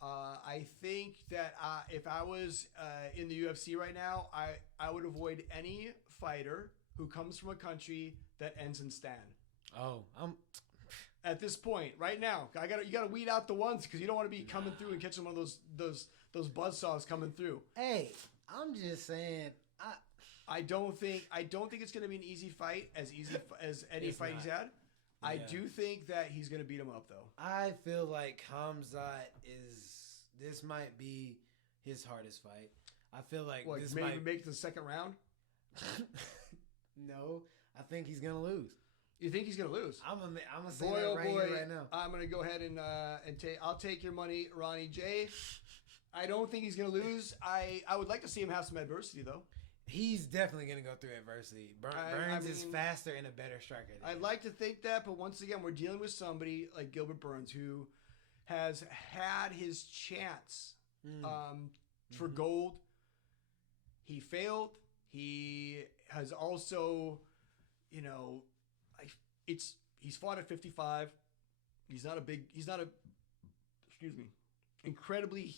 I think that if I was in the UFC right now, I would avoid any fighter who comes from a country that ends in stan. Oh, at this point right now. You gotta weed out the ones because you don't want to be coming through and catching one of those buzzsaws coming through. Hey, I'm just saying. I don't think it's gonna be an easy fight as any fight he's had. I do think that he's gonna beat him up though. I feel like Hamzat this might be his hardest fight. I feel like this might make it to the second round. No, I think he's gonna lose. You think he's gonna lose? I'm gonna say that right now. I'm gonna go ahead and I'll take your money, Ronnie J. I don't think he's gonna lose. I would like to see him have some adversity though. He's definitely going to go through adversity. Burns is faster and a better striker. I'd like to think that, but once again, we're dealing with somebody like Gilbert Burns who has had his chance for gold. He failed. He has also, he's fought at 55. Doesn't appear to be an incredibly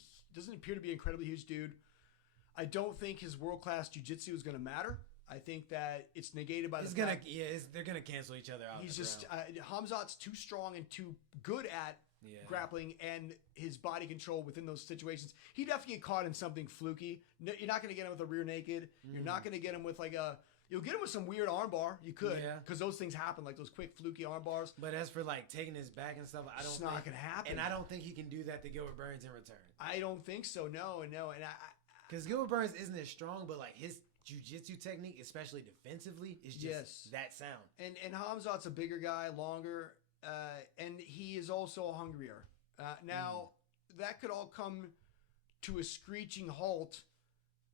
huge dude. I don't think his world-class jiu-jitsu is going to matter. I think that it's negated by they're going to cancel each other out. He's just Hamzat's too strong and too good at grappling and his body control within those situations. He definitely get caught in something fluky. No, you're not going to get him with a rear naked. You're not going to get him with you'll get him with some weird armbar. You could, because those things happen, like those quick fluky armbars. But as for taking his back and stuff, I don't think it's not going to happen. And I don't think he can do that to Gilbert Burns in return. I don't think so. No, and because Gilbert Burns isn't as strong, but his jiu-jitsu technique, especially defensively, is just that sound. And Hamzat's a bigger guy, longer, and he is also hungrier. Now, that could all come to a screeching halt,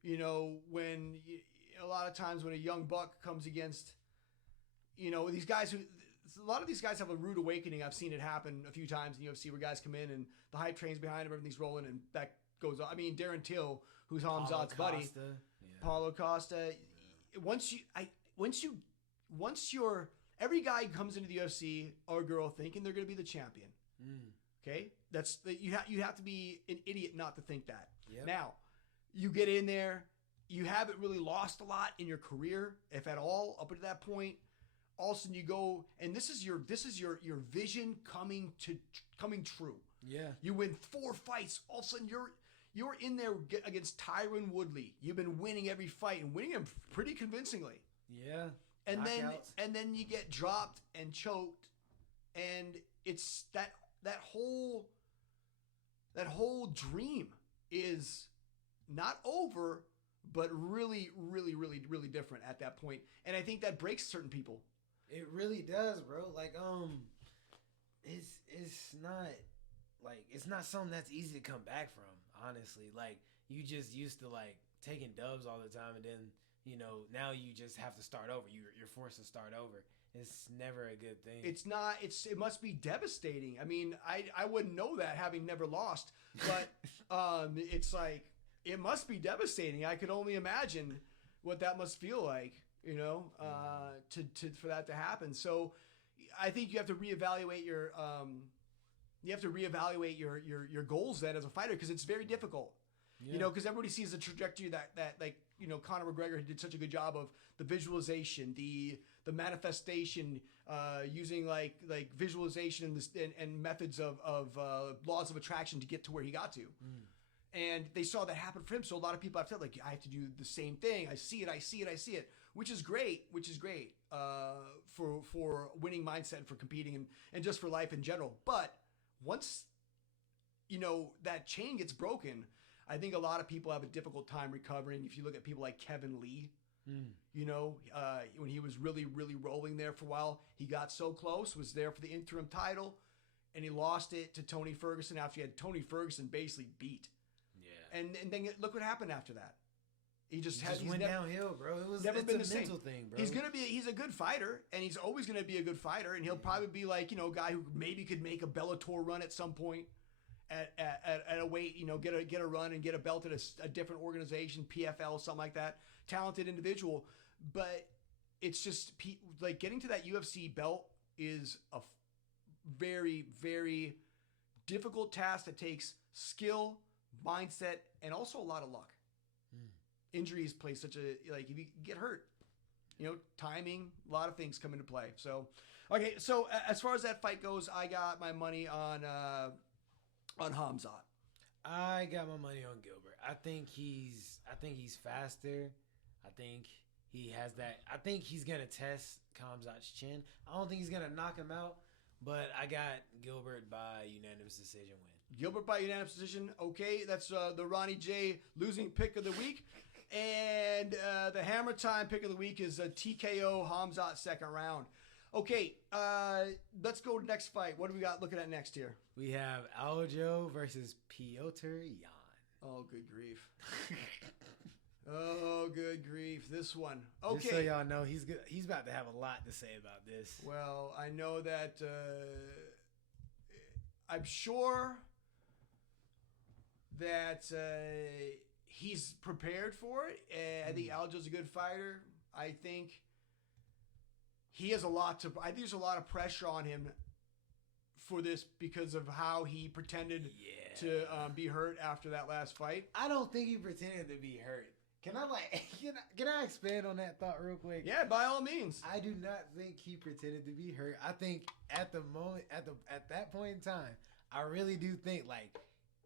when a lot of times when a young buck comes against, these guys a lot of these guys have a rude awakening. I've seen it happen a few times in UFC where guys come in and the hype train's behind them, everything's rolling, and that goes on. I mean, Darren Till, who's Hamzat's buddy, Paulo Costa. Every guy comes into the UFC or girl thinking they're going to be the champion. Okay, you have to be an idiot not to think that. Yep. Now, you get in there, you haven't really lost a lot in your career, if at all, up to that point. All of a sudden, you go, and this is your vision coming true. Yeah, you win 4 fights. All of a sudden, you're in there against Tyron Woodley. You've been winning every fight and winning them pretty convincingly. Yeah. And then you get dropped and choked, and it's that whole dream is not over, but really, really, really, really different at that point. And I think that breaks certain people. It really does, bro. It's not something that's easy to come back from. Honestly, you just used to taking dubs all the time, and then now you just have to start over. You're forced to start over. It's never a good thing. It's not. It must be devastating. I mean, I wouldn't know that having never lost, but it's it must be devastating. I could only imagine what that must feel like. For that to happen. So, I think you have to reevaluate your your goals then as a fighter, because it's very difficult. Yeah. Because everybody sees the trajectory that Conor McGregor did such a good job of the visualization, the manifestation, using visualization and methods of laws of attraction to get to where he got to. And they saw that happen for him. So a lot of people have felt I have to do the same thing. I see it, which is great for winning mindset, for competing, and just for life in general. But once that chain gets broken, I think a lot of people have a difficult time recovering. If you look at people like Kevin Lee, when he was really, really rolling there for a while, he got so close, was there for the interim title, and he lost it to Tony Ferguson after he had Tony Ferguson basically beat. Yeah. And then look what happened after that. He just went downhill, bro. It's a mental thing, bro. He's a good fighter, and he's always gonna be a good fighter, and he'll probably be a guy who maybe could make a Bellator run at some point at a weight, get a run and get a belt at a different organization, PFL, something like that. Talented individual, but it's just getting to that UFC belt is a very, very difficult task that takes skill, mindset, and also a lot of luck. Injuries play such a if you get hurt, timing, a lot of things come into play. So, okay. So as far as that fight goes, I got my money on Hamzat. I got my money on Gilbert. I think he's faster. I think he has that. I think he's gonna test Khamzat's chin. I don't think he's gonna knock him out, but I got Gilbert by unanimous decision win. Gilbert by unanimous decision. Okay, that's the Ronnie J losing pick of the week. And the Hammertime pick of the week is a TKO Hamzat second round. Okay, let's go to next fight. What do we got looking at next here? We have Aljo versus Piotr Jan. Oh, good grief. Oh, good grief. This one. Okay. Just so y'all know, he's about to have a lot to say about this. Well, I know that I'm sure that he's prepared for it. I think Aljo's a good fighter. I think there's a lot of pressure on him for this because of how he pretended to be hurt after that last fight. I don't think he pretended to be hurt. Can I expand on that thought real quick? Yeah, by all means. I do not think he pretended to be hurt. I think at the moment, at that point in time, I really do think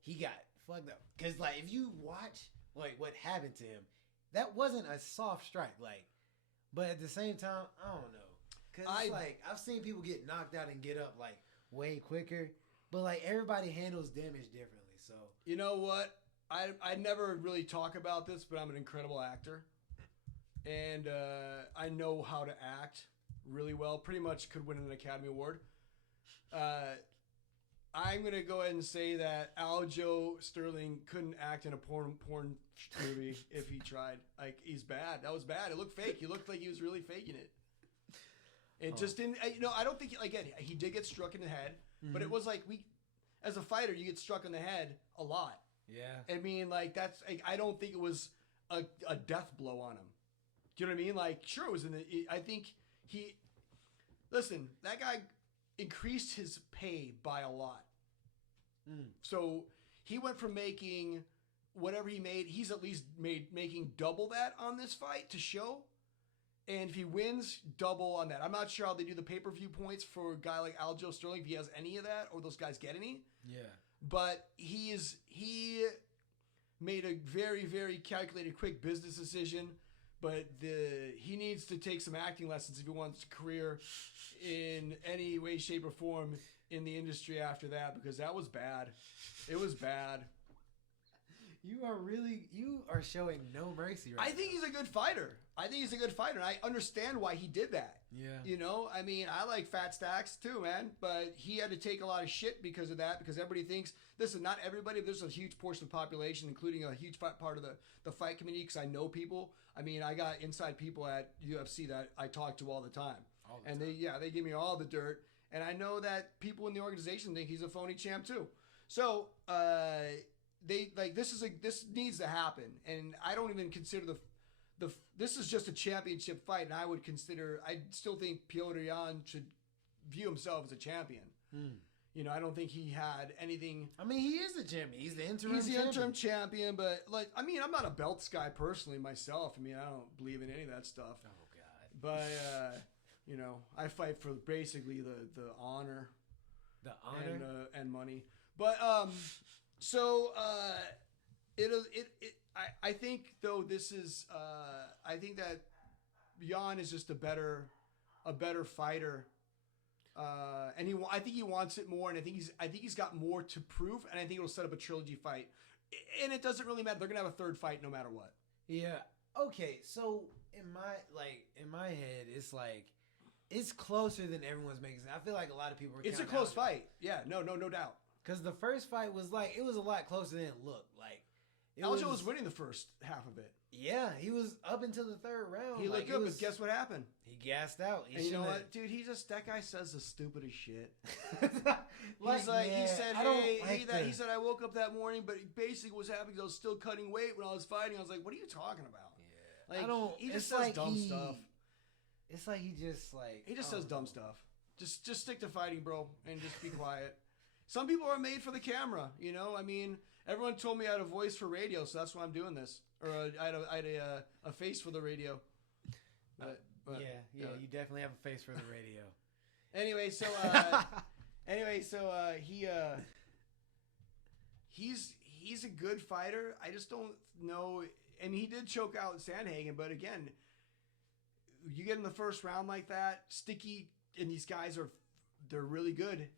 he got fucked up. Cause if you watch what happened to him, that wasn't a soft strike. But at the same time, I don't know. Cause I've seen people get knocked out and get up way quicker. But everybody handles damage differently. So you know what? I never really talk about this, but I'm an incredible actor. And I know how to act really well. Pretty much could win an Academy Award. I'm going to go ahead and say that Aljo Sterling couldn't act in a porn movie if he tried. He's bad. That was bad. It looked fake. He looked like he was really faking it. It just didn't... I don't think... Again, he did get struck in the head. Mm-hmm. But it was as a fighter, you get struck in the head a lot. Yeah. I mean, that's... I don't think it was a death blow on him. Do you know what I mean? Sure, it was in the... I think he... Listen, that guy increased his pay by a lot. So he went from making whatever he made, he's at least making double that on this fight to show. And if he wins, double on that. I'm not sure how they do the pay-per-view points for a guy like Aljo Sterling, if he has any of that, or those guys get any. Yeah. But he made a very, very calculated, quick business decision. But he needs to take some acting lessons if he wants a career in any way, shape, or form in the industry after that, because that was bad. It was bad. You are showing no mercy right now. I think he's a good fighter. And I understand why he did that. Yeah. I mean, I like fat stacks too, man. But he had to take a lot of shit because of that, because everybody thinks, listen, not everybody, but there's a huge portion of the population, including a huge part of the fight community, because I know people. I mean, I got inside people at UFC that I talk to all the time. They give me all the dirt. And I know that people in the organization think he's a phony champ too. So, this needs to happen. And I don't even consider this is just a championship fight, and I still think Piotr Jan should view himself as a champion. I don't think he had anything. I mean, he is a champion. He's the interim champion, but I'm not a belts guy personally myself. I mean, I don't believe in any of that stuff. Oh God. But I fight for basically the honor. The honor and money. But I think though this is I think that Jan is just a better fighter, and I think he wants it more, and I think he's got more to prove, and I think it'll set up a trilogy fight, and it doesn't really matter. They're gonna have a third fight no matter what. Yeah. Okay. So in my head, it's closer than everyone's making. I feel like a lot of people are. It's a close fight. Yeah. No doubt. Because the first fight was it was a lot closer than it looked. Aljo was winning the first half of it. Yeah, he was up until the third round. He looked good, but guess what happened? He gassed out. And you know what, dude? That guy says the stupidest shit. He said, he said I woke up that morning, but basically what was happening is I was still cutting weight when I was fighting. I was like, what are you talking about? Yeah, he just says dumb stuff. It's like he just says dumb stuff. Just stick to fighting, bro, and just be quiet. Some people are made for the camera, I mean, everyone told me I had a voice for radio, so that's why I'm doing this. Or I had a face for the radio. But, Yeah, you definitely have a face for the radio. Anyway, so he's a good fighter. I just don't know. I mean, he did choke out Sandhagen, but again, you get in the first round like that, Sticky, and these guys they're really good.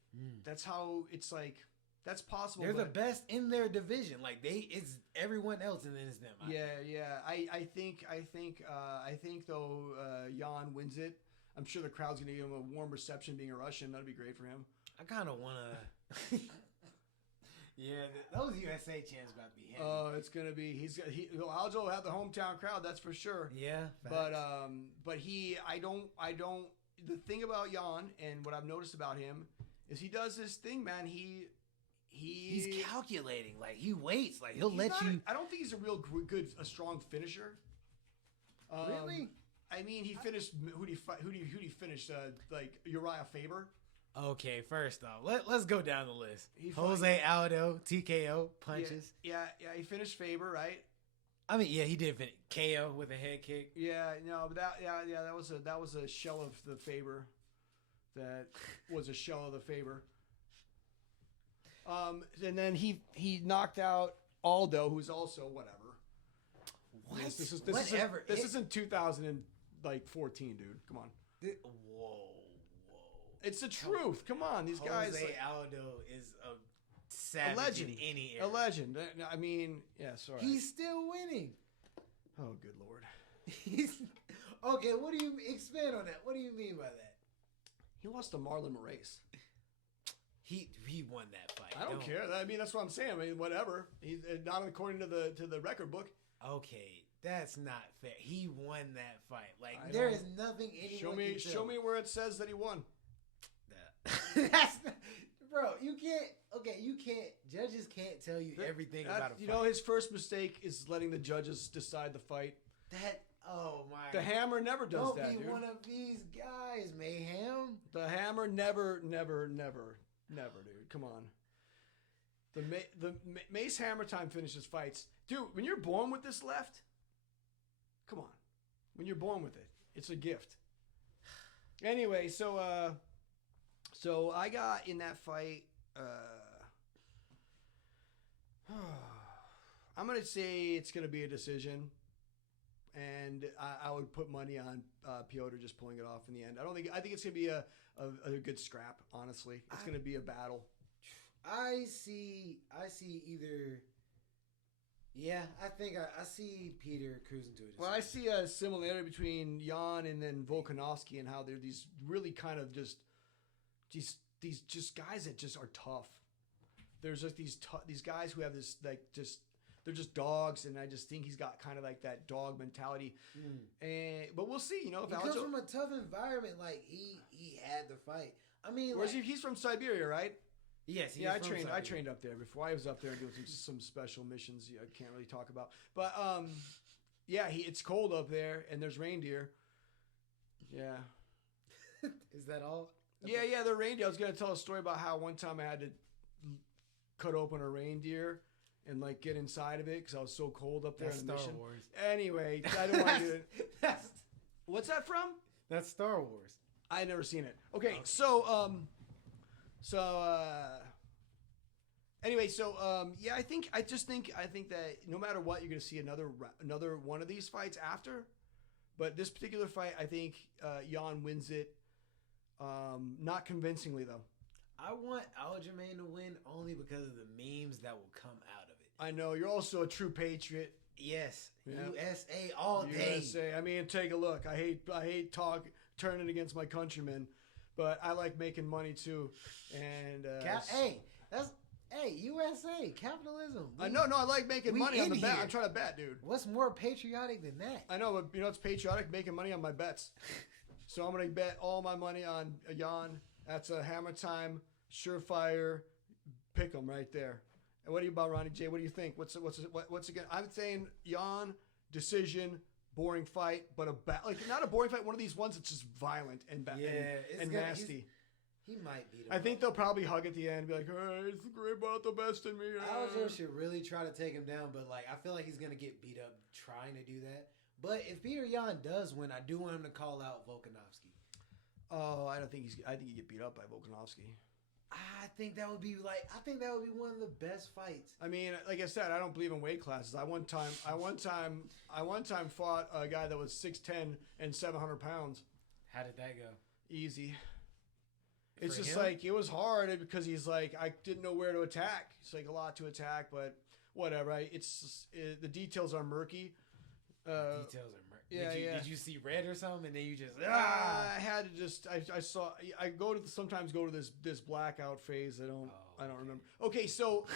That's how it's like. That's possible. They're the best in their division. Like it's everyone else, and then it's them. Yeah. I think though Jan wins it. I'm sure the crowd's gonna give him a warm reception, being a Russian. That'd be great for him. I kind of wanna. Yeah, those USA chants about to be heavy. Oh, it's gonna be. Aljo will have the hometown crowd. That's for sure. Yeah, facts. But I don't. The thing about Jan and what I've noticed about him is he does this thing, man. He's calculating. Like he waits. Like he'll let you. I don't think he's a real a strong finisher. Really? I mean, he finished. Who did he finish? Like Uriah Faber. Okay, first off, let's go down the list. Jose Aldo, TKO, punches. Yeah, he finished Faber, right? I mean, yeah, he did finish KO with a head kick. Yeah, no, but that was a shell of the Faber. That was a shell of the Faber. And then he knocked out Aldo, who's also whatever. What? This isn't 2014, dude. Come on. Whoa. It's the truth. Come on, these guys. Jose Aldo is a savage, a legend in any era. A legend. I mean, yeah, sorry. He's still winning. Oh, good Lord. Okay, what do you expand on that? What do you mean by that? He lost to Marlon Moraes. He won that fight. I don't care. I mean, that's what I'm saying. I mean, whatever. He's not according to the record book. Okay, that's not fair. He won that fight. Like there is nothing anyone can tell. Show me where it says that he won. That's not, bro. You can't. Okay, you can't. Judges can't tell you everything about a fight. You know, his first mistake is letting the judges decide the fight. Oh my! The Hammer never does that, dude. Don't be one of these guys, Mayhem. The Hammer never, dude. Come on. The Mace Hammertime finishes fights, dude. When you're born with this left, come on. When you're born with it, it's a gift. Anyway, so I got in that fight. I'm gonna say it's gonna be a decision, and I would put money on Piotr just pulling it off in the end. I think it's gonna be a good scrap. Honestly, it's gonna be a battle. I see either. Yeah, I think I see Peter cruising to it. Well, I see a similarity between Jan and then Volkanovski and how they're these really kind of just these guys that just are tough. There's just these guys who have this they're just dogs, and I just think he's got kind of like that dog mentality. But we'll see. You know, if he comes from a tough environment, like he had the fight. I mean, he's from Siberia, right? Yes. I trained up there before. I was up there doing some special missions. I can't really talk about, but it's cold up there, and there's reindeer. Yeah. Is that all? Yeah, the reindeer. I was gonna tell a story about how one time I had to cut open a reindeer and like get inside of it because I was so cold up there. That's Star Wars. Anyway, I don't want to do it. What's that from? That's Star Wars. I never seen it. Okay. So anyway, I think that no matter what, you're gonna see another one of these fights after. But this particular fight, I think Jan wins it. Not convincingly though. I want Aljamain to win only because of the memes that will come out of it. I know you're also a true patriot. Yes, yeah. USA all day. USA. I mean, take a look. I hate turning against my countrymen, but I like making money too. And USA capitalism. I know. I like making money on the bet. I'm trying to bet, dude. What's more patriotic than that? I know, but you know it's patriotic making money on my bets. So I'm gonna bet all my money on Jan. That's a Hammertime surefire pick'em right there. And what do you about Ronnie J? What do you think? What's again? I'm saying Jan decision, boring fight, but not a boring fight. One of these ones that's just violent and nasty. He might beat him. I think they'll probably hug at the end and be like, hey, it's great about the best in me. Aljo should really try to take him down, but like I feel like he's gonna get beat up trying to do that. But if Peter Yan does win, I do want him to call out Volkanovski. Oh, I think he'd get beat up by Volkanovski. I think that would be one of the best fights. I mean, like I said, I don't believe in weight classes. I one time fought a guy that was 6'10" and 700 pounds. How did that go? Easy. It's just him? like, it was hard because he's like, I didn't know where to attack. It's like a lot to attack, but whatever. The details are murky. The details are murky. Did you see red or something, and then you just I had to just I sometimes go to this blackout phase. I don't remember. Okay, so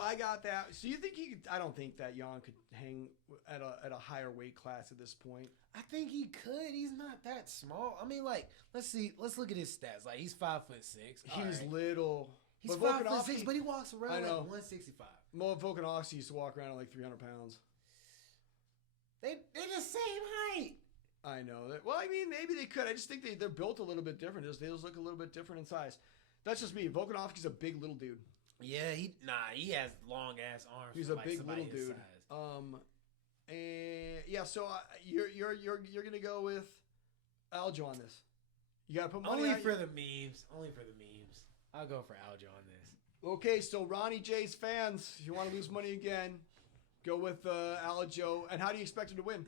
I got that. So you think he could? I don't think that Jan could hang at a higher weight class at this point. I think he could. He's not that small. I mean, like, let's look at his stats. Like, he's 5'6". He's little. He's 5'6", but he walks around like 165. Mo Volkanovski used to walk around at like 300 pounds. They're the same height. I know that. Well, I mean, maybe they could. I just think they're built a little bit different. They just look a little bit different in size. That's just me. Volkanovski's a big little dude. Yeah, he has long ass arms. He's a big little dude. Size. And yeah, so you're gonna go with Aljo on this. You gotta put money only for the memes. Only for the memes. I'll go for Aljo on this. Okay, so Ronnie J's fans, if you want to lose money again, go with Aljo. And how do you expect him to win?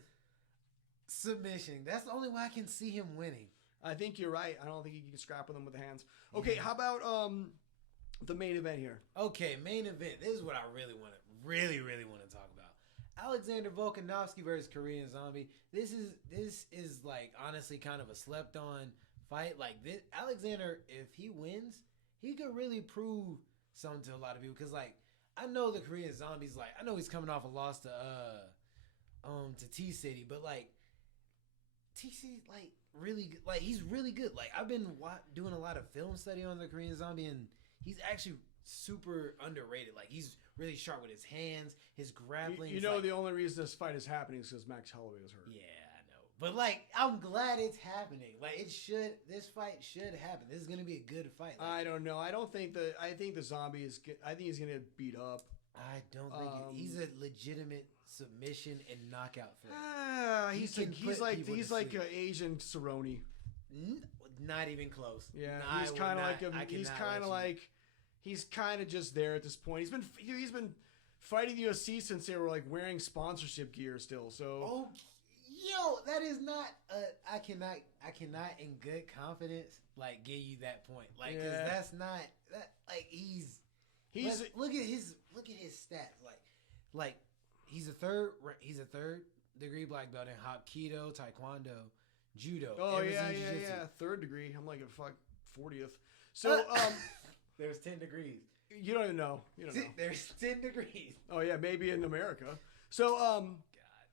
Submission. That's the only way I can see him winning. I think you're right. I don't think he can scrap with him with the hands. Okay, how about the main event here? Okay, main event. This is what I really want to talk about. Alexander Volkanovski versus Korean Zombie. This is like honestly kind of a slept on fight. Like this, Alexander, if he wins, he could really prove something to a lot of people. Cause like I know the Korean Zombie's like I know he's coming off a loss to T City, but like T City like really good. Like he's really good. Like I've been doing a lot of film study on the Korean Zombie, and he's actually super underrated. Like he's really sharp with his hands, his grappling. You know, like, the only reason this fight is happening is because Max Holloway was hurt. Yeah, I know. But like, I'm glad it's happening. Like this fight should happen. This is gonna be a good fight. Like, I don't know. I think the Zombie is. I think he's gonna beat up. I don't think he's a legitimate submission and knockout threat. He's like an Asian Cerrone. Not even close. Yeah, he's kind of like. He's kind of just there at this point. He's been fighting the UFC since they were like wearing sponsorship gear still. So that is not. I cannot in good confidence like give you that point. Like because that's not that. Like he's look at his stats. Like he's a third degree black belt in Hapkido, Taekwondo, Judo. Oh yeah. Third degree. I'm like a 40th. So There's 10 degrees. You don't even know. There's 10 degrees. Oh yeah, maybe in America. So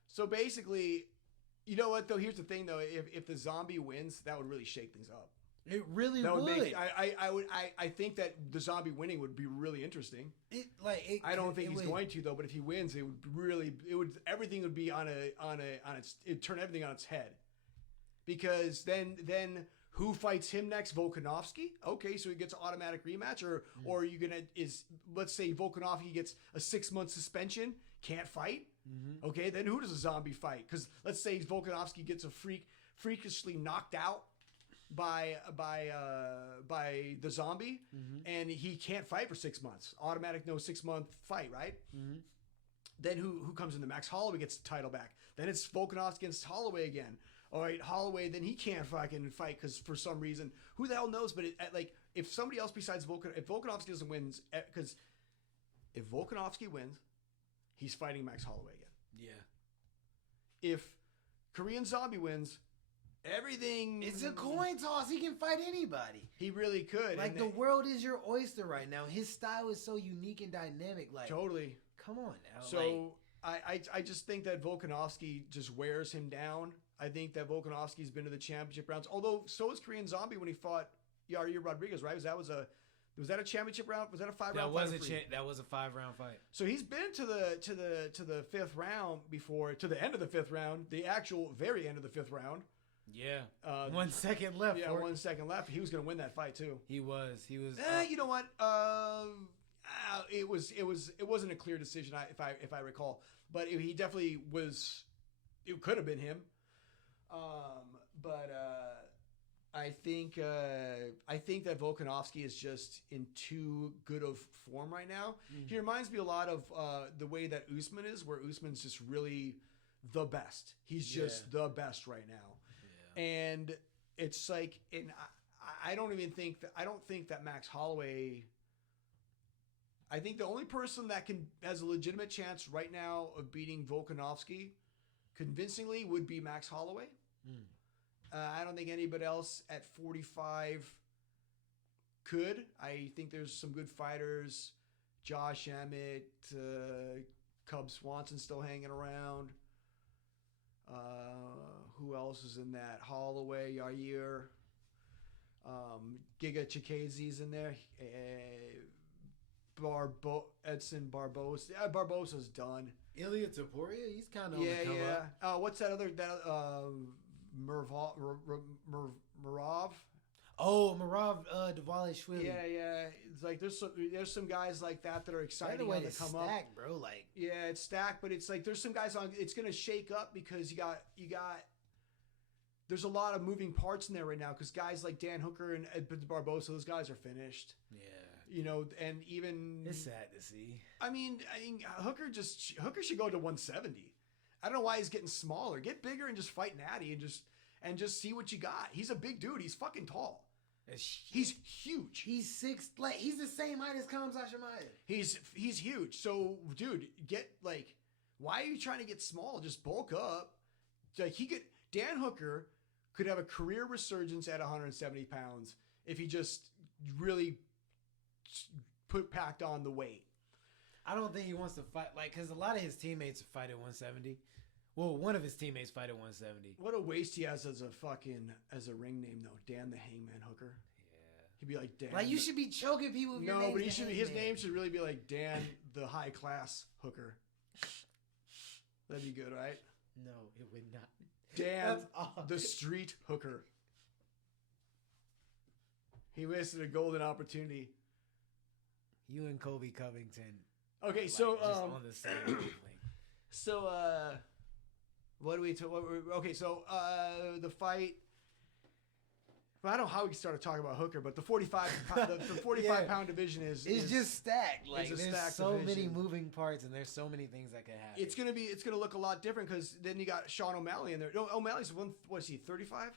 so basically, you know what though? Here's the thing though. If the Zombie wins, that would really shake things up. It really would. I think that the Zombie winning would be really interesting. I don't think he's going to though. But if he wins, everything would be it'd turn everything on its head. Because then who fights him next? Volkanovski? Okay, so he gets an automatic rematch, or are you let's say Volkanovski gets a 6-month suspension, can't fight. Mm-hmm. Okay, then who does a Zombie fight? Because let's say Volkanovski gets freakishly knocked out by the Zombie, mm-hmm. and he can't fight for 6 months. Automatic no 6-month fight, right? Mm-hmm. Then who comes in? The Max Holloway gets the title back. Then it's Volkanovski against Holloway again. All right, Holloway, then he can't fucking fight because for some reason, who the hell knows? But if somebody else besides if Volkanovski doesn't win, because if Volkanovski wins, he's fighting Max Holloway again. Yeah. If Korean Zombie wins, everything. It's a coin toss. He can fight anybody. He really could. Like the world is your oyster right now. His style is so unique and dynamic. Like totally. Come on now. So I just think that Volkanovski just wears him down. I think that Volkanovski's been to the championship rounds. Although so is Korean Zombie when he fought Yair Rodriguez, right? Was that a championship round? Was that a 5-round fight? That was a 5-round fight. So he's been to the 5th round before, to the end of the 5th round, the actual very end of the 5th round. Yeah. 1 second left. Yeah, 1 second left. He was going to win that fight too. He was. You know what? It wasn't a clear decision if I recall, but he definitely was it could have been him. But I think that Volkanovski is just in too good of form right now. Mm-hmm. He reminds me a lot of the way that Usman is, where Usman's just really the best. He's just the best right now. Yeah. And it's like, and I don't think that Max Holloway. I think the only person that has a legitimate chance right now of beating Volkanovski convincingly would be Max Holloway. I don't think anybody else at 45 could. I think there's some good fighters. Josh Emmett, Cub Swanson still hanging around. Who else is in that? Holloway, Yair. Giga Chikadze's in there. Edson Barbosa. Yeah, Barbosa's done. Ilya Taporia, he's kind of on the come up. What's that other Marav? Oh, Marav Dvalishvili. Yeah. It's like there's some guys like that are exciting on the come up. Stacked, bro. Like, yeah, it's stacked, but it's like there's some guys on. It's gonna shake up because you got. There's a lot of moving parts in there right now because guys like Dan Hooker and Ed Barbosa, those guys are finished. Yeah. You know, and even it's sad to see. I mean, Hooker should go to 170. I don't know why he's getting smaller. Get bigger and just fight Natty and just see what you got. He's a big dude. He's fucking tall. He's huge. He's he's the same height as Khamzat Chimaev. He's huge. So, dude, why are you trying to get small? Just bulk up. Like Dan Hooker could have a career resurgence at 170 pounds if he just really packed on the weight. I don't think he wants to fight, because a lot of his teammates fight at 170. Well, one of his teammates fight at 170. What a waste he has as a ring name though, Dan the Hangman Hooker. Yeah, he'd be like Dan. Like you should be choking people. With your but his name should really be like Dan the High Class Hooker. That'd be good, right? No, it would not. Dan the Street Hooker. He wasted a golden opportunity. You and Colby Covington. Okay, so just on the same wavelength. So what do we? Okay, so the fight. Well, I don't know how we started talking about Hooker, but the 45 pound division is just stacked. Like there's stacked so division. many moving parts, and there's so many things that can happen. It's gonna look a lot different because then you got Sean O'Malley in there. No, O'Malley's what is he? 35?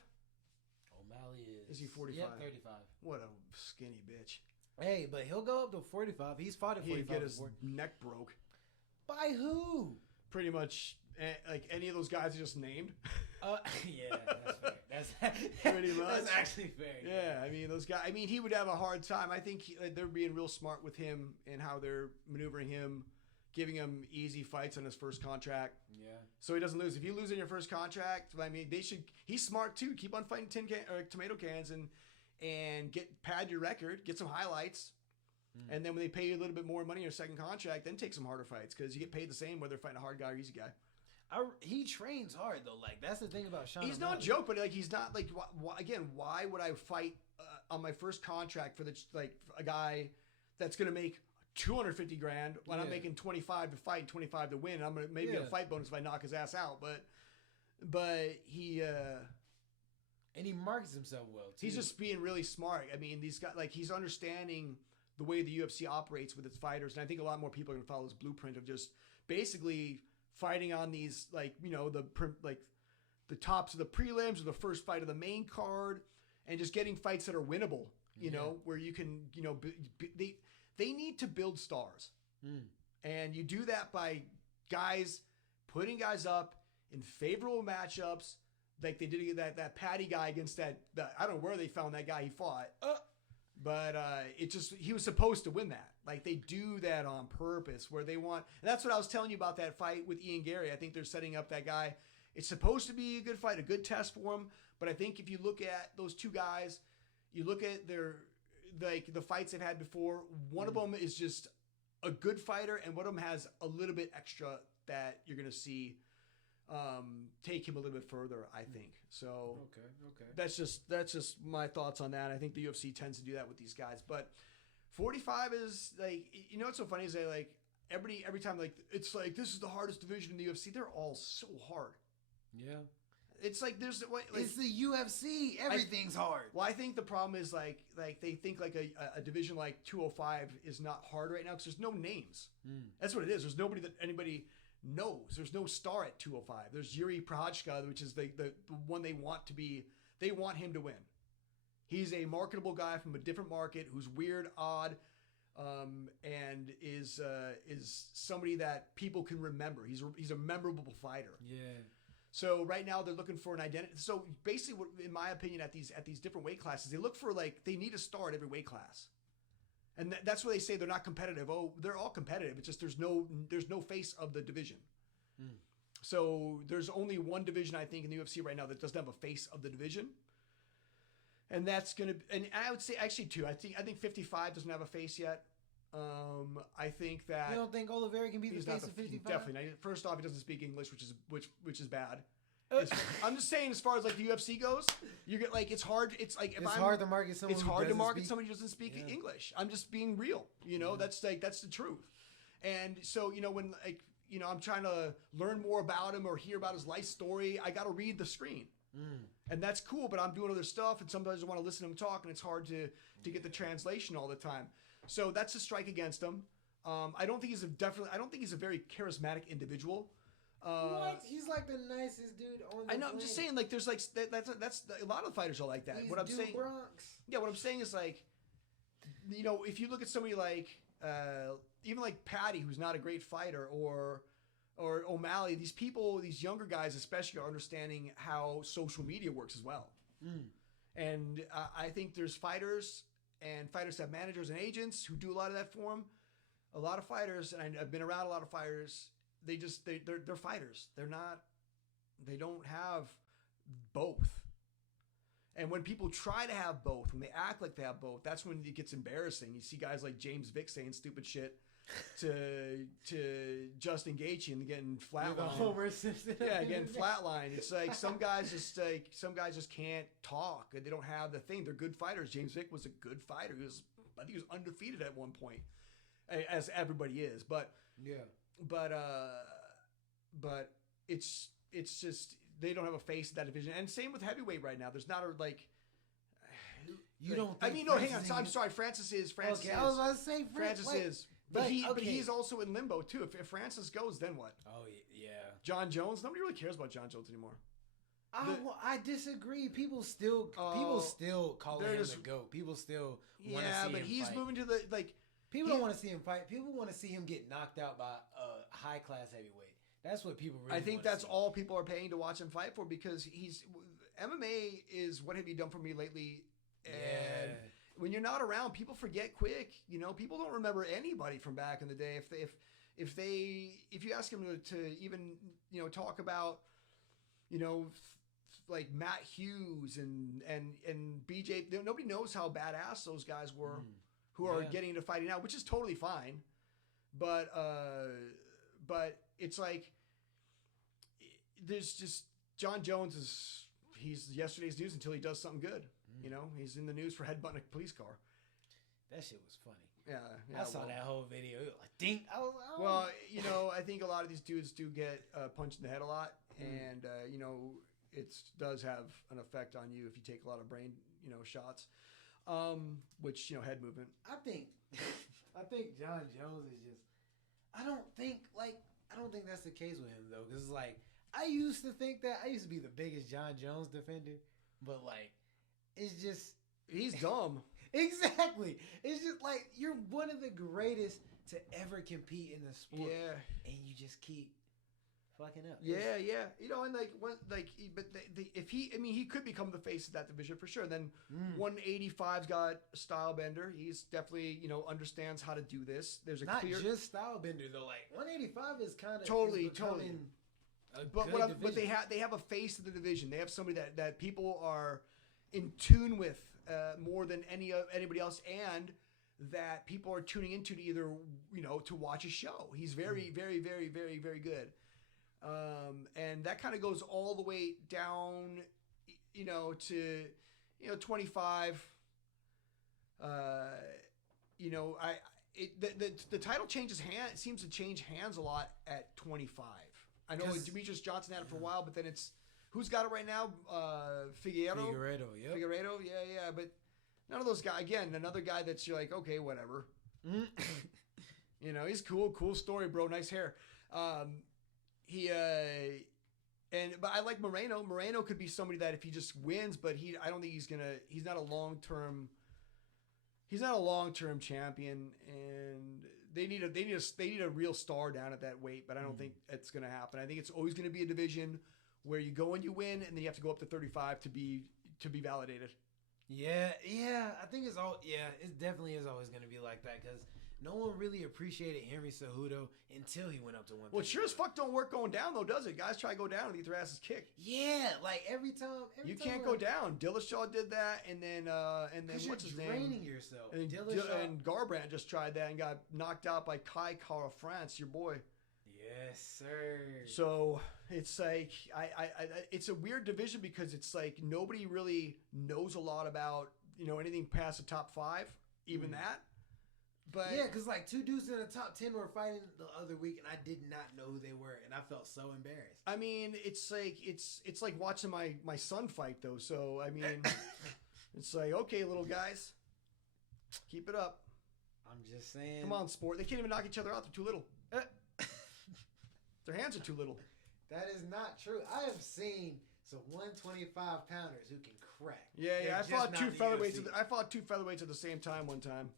O'Malley is he 45? Yeah, 35. What a skinny bitch. Hey, but he'll go up to 45. He's fought at 45 He'd get his before. neck broke. By who? Pretty much like any of those guys I just named. Yeah, that's fair. That's pretty much. That's actually fair. Yeah, I mean those guys. I mean he would have a hard time. I think they're being real smart with him and how they're maneuvering him, giving him easy fights on his first contract. Yeah. So he doesn't lose. If you lose in your first contract, I mean they should. He's smart too. Keep on fighting tomato cans and pad your record, get some highlights, and then when they pay you a little bit more money in your second contract, then take some harder fights because you get paid the same whether fighting a hard guy or easy guy. He trains hard though. Like that's the thing about Sean. He's no joke, but like he's not like why would I fight on my first contract for a guy that's gonna make $250,000 when I'm making 25 to fight and 25 to win? And I'm gonna maybe get a fight bonus if I knock his ass out, but he. And he markets himself well, too. He's just being really smart. I mean, these guys, he's understanding the way the UFC operates with its fighters. And I think a lot more people are going to follow this blueprint of just basically fighting on these, the tops of the prelims or the first fight of the main card and just getting fights that are winnable, you know, where you can, they need to build stars. And you do that by putting guys up in favorable matchups. Like they did that Patty guy against that I don't know where they found that guy he fought. But he was supposed to win that. Like they do that on purpose where they want, and that's what I was telling you about that fight with Ian Gary. I think they're setting up that guy. It's supposed to be a good fight, a good test for him. But I think if you look at those two guys, you look at the fights they've had before, one of them is just a good fighter and one of them has a little bit extra that you're going to see take him a little bit further, I think. So okay. That's just my thoughts on that. I think the UFC tends to do that with these guys. But 45 is what's so funny is they every time it's like this is the hardest division in the UFC. They're all so hard. Yeah. It's like there's like, it's the UFC. Everything's hard. Well, I think the problem is like they think like a division like 205 is not hard right now because there's no names. That's what it is. There's nobody that anybody knows. There's no star at 205. There's Yuri Prochazka, which is the one they want to be. They want him to win. He's a marketable guy from a different market who's weird, odd, and is somebody that people can remember. He's a memorable fighter. Yeah. So right now they're looking for an identity. So basically, in my opinion, at these different weight classes, they look for they need a star at every weight class, and that's why they say they're not competitive. Oh, they're all competitive. It's just there's no face of the division. So there's only one division I think in the UFC right now that doesn't have a face of the division, and that's gonna. And I would say actually two. I think 55 doesn't have a face yet. I think that you don't think Oliveira can be the face of 55? Definitely not. First off, he doesn't speak English, which is bad. I'm just saying, as far as like the UFC goes, you get like it's hard. It's like it's hard to market someone. It's hard to market somebody who doesn't speak English. I'm just being real. You know, that's the truth. And so when I'm trying to learn more about him or hear about his life story, I got to read the screen. And that's cool, but I'm doing other stuff, and sometimes I want to listen to him talk, and it's hard to get the translation all the time. So that's a strike against him. I don't think he's a very charismatic individual. What? He's like the nicest dude on the I know. planet. I'm just saying, like, there's like that's a lot of fighters are like that. He's what I'm saying, Bronx. Yeah. What I'm saying is like, if you look at somebody like even like Patty, who's not a great fighter, or O'Malley, these people, these younger guys especially, are understanding how social media works as well. And I think there's fighters. And fighters have managers and agents who do a lot of that for them. A lot of fighters, and I've been around a lot of fighters. They're fighters. They don't have both. And when people try to have both, when they act like they have both, that's when it gets embarrassing. You see guys like James Vick saying stupid shit to Justin Gaethje and getting flatlined. Yeah, getting flatlined. It's like some guys just can't talk. And they don't have the thing. They're good fighters. James Vick was a good fighter. I think he was undefeated at one point, as everybody is. But it's just they don't have a face in that division. And same with heavyweight right now. There's not a like. You don't. Think hang on. I'm sorry. Francis is. Okay, I was about to say Francis is. But he's also in limbo too. If Francis goes, then what? Oh yeah. John Jones. Nobody really cares about John Jones anymore. I disagree. People still call him the GOAT. People still want to see him fight. He's moving to the like. People don't want to see him fight. People want to see him get knocked out by a high class heavyweight. That's what people really. I think that's all people are paying to watch him fight for, because MMA is what have you done for me lately, and when you're not around, people forget quick. People don't remember anybody from back in the day. If you ask them to even talk about like Matt Hughes and BJ, nobody knows how badass those guys were who are getting into fighting now, which is totally fine. But it's like there's just John Jones he's yesterday's news until he does something good. He's in the news for headbutting a police car. That shit was funny. Yeah, I saw that whole video. Like, ding. Well, I think a lot of these dudes do get punched in the head a lot, and it does have an effect on you if you take a lot of brain shots, which head movement. I think John Jones is just. I don't think that's the case with him though, because it's like I used to think that. I used to be the biggest John Jones defender, but like it's just he's dumb. Exactly. It's just like you're one of the greatest to ever compete in the sport. Yeah. And you just keep fucking up. Yeah. If he could become the face of that division for sure. Then 185's got a style bender. He's definitely, understands how to do this. There's a not clear just style bender though. Like 185 is kind of totally. But they have a face of the division. They have somebody that people are in tune with more than anybody else, and that people are tuning into to either to watch a show. He's very, very, very, very, very good, and that kind of goes all the way down, to 25. The title changes seems to change hands a lot at 25. I know Demetrius Johnson had it for a while, but then it's who's got it right now? Figueiredo, yep. Figueiredo, yeah. But none of those guys. Again, another guy that's you're like, okay, whatever. You know, he's cool story, bro. Nice hair. But I like Moreno. Moreno could be somebody that if he just wins, but I don't think he's not a long-term champion, and they need a real star down at that weight, but I don't think it's going to happen. I think it's always going to be a division where you go and you win, and then you have to go up to 35 to be validated. Yeah, I think it definitely is always going to be like that because no one really appreciated Henry Cejudo until he went up to 135. Well, it sure as fuck don't work going down though, does it? Guys try to go down and get their asses kicked. Yeah, like every time you can't go down. Dillashaw did that, and then what's his name? Draining yourself. And Garbrandt just tried that and got knocked out by Kai Kara France, your boy. Yes, sir. So it's like it's a weird division because it's like nobody really knows a lot about anything past the top 5, even that. But yeah, because like 2 dudes in the top 10 were fighting the other week, and I did not know who they were, and I felt so embarrassed. I mean, it's like watching my son fight though. So I mean, it's like, okay, little guys, keep it up. I'm just saying. Come on, sport. They can't even knock each other out. They're too little. Their hands are too little. That is not true. I have seen some 125-pounders who can crack. Yeah. I fought 2 featherweights. I fought 2 featherweights at the same time one time.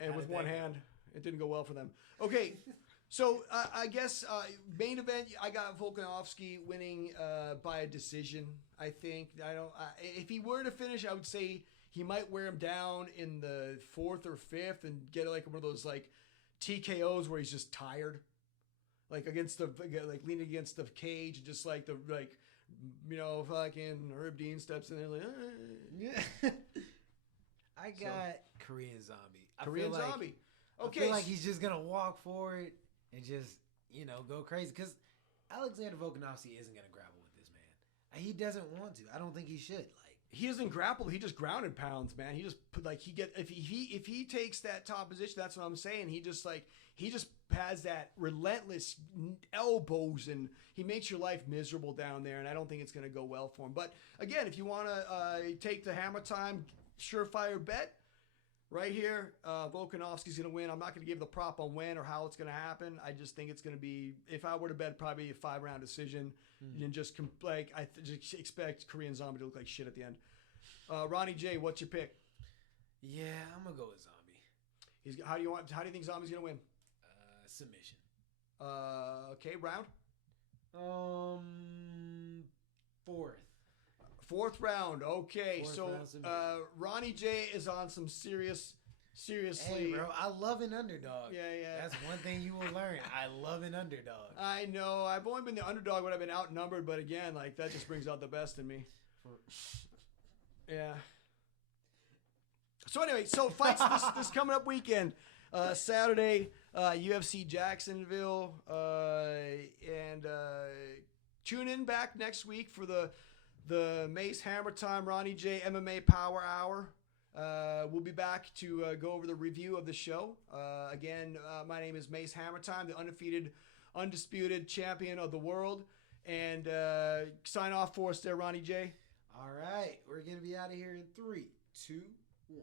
And with one hand, it didn't go well for them. Okay, so I guess main event, I got Volkanovski winning by a decision. I think if he were to finish, I would say he might wear him down in the 4th or 5th and get like one of those like TKOs where he's just tired, like leaning against the cage and just like fucking Herb Dean steps in there like. I got Korean Zombie. Korean Zombie. Okay. I feel like he's just going to walk forward and just, go crazy. Because Alexander Volkanovski isn't going to grapple with this man. He doesn't want to. I don't think he should. Like he doesn't grapple. He just grounded pounds, man. He just if he takes that top position, that's what I'm saying. He just has that relentless elbows, and he makes your life miserable down there. And I don't think it's going to go well for him. But again, if you want to take the Hammertime surefire bet right here, Volkanovski's going to win. I'm not going to give the prop on when or how it's going to happen. I just think it's going to be, if I were to bet, probably a 5-round decision. And just just expect Korean Zombie to look like shit at the end. Ronnie J, what's your pick? Yeah, I'm going to go with Zombie. How do you think Zombie's going to win? Submission. Okay, round? 4th round. Okay, Ronnie J is on some seriously. Hey, bro, I love an underdog. Yeah. That's one thing you will learn. I love an underdog. I know. I've only been the underdog when I've been outnumbered, but again, like that just brings out the best in me. Yeah. So anyway, fights this coming up weekend. Saturday, UFC Jacksonville, and tune in back next week for the Mace Hammertime Ronnie J MMA Power Hour. We'll be back to go over the review of the show. Again, my name is Mace Hammertime, the undefeated, undisputed champion of the world. And sign off for us there, Ronnie J. All right. We're going to be out of here in 3, 2, 1.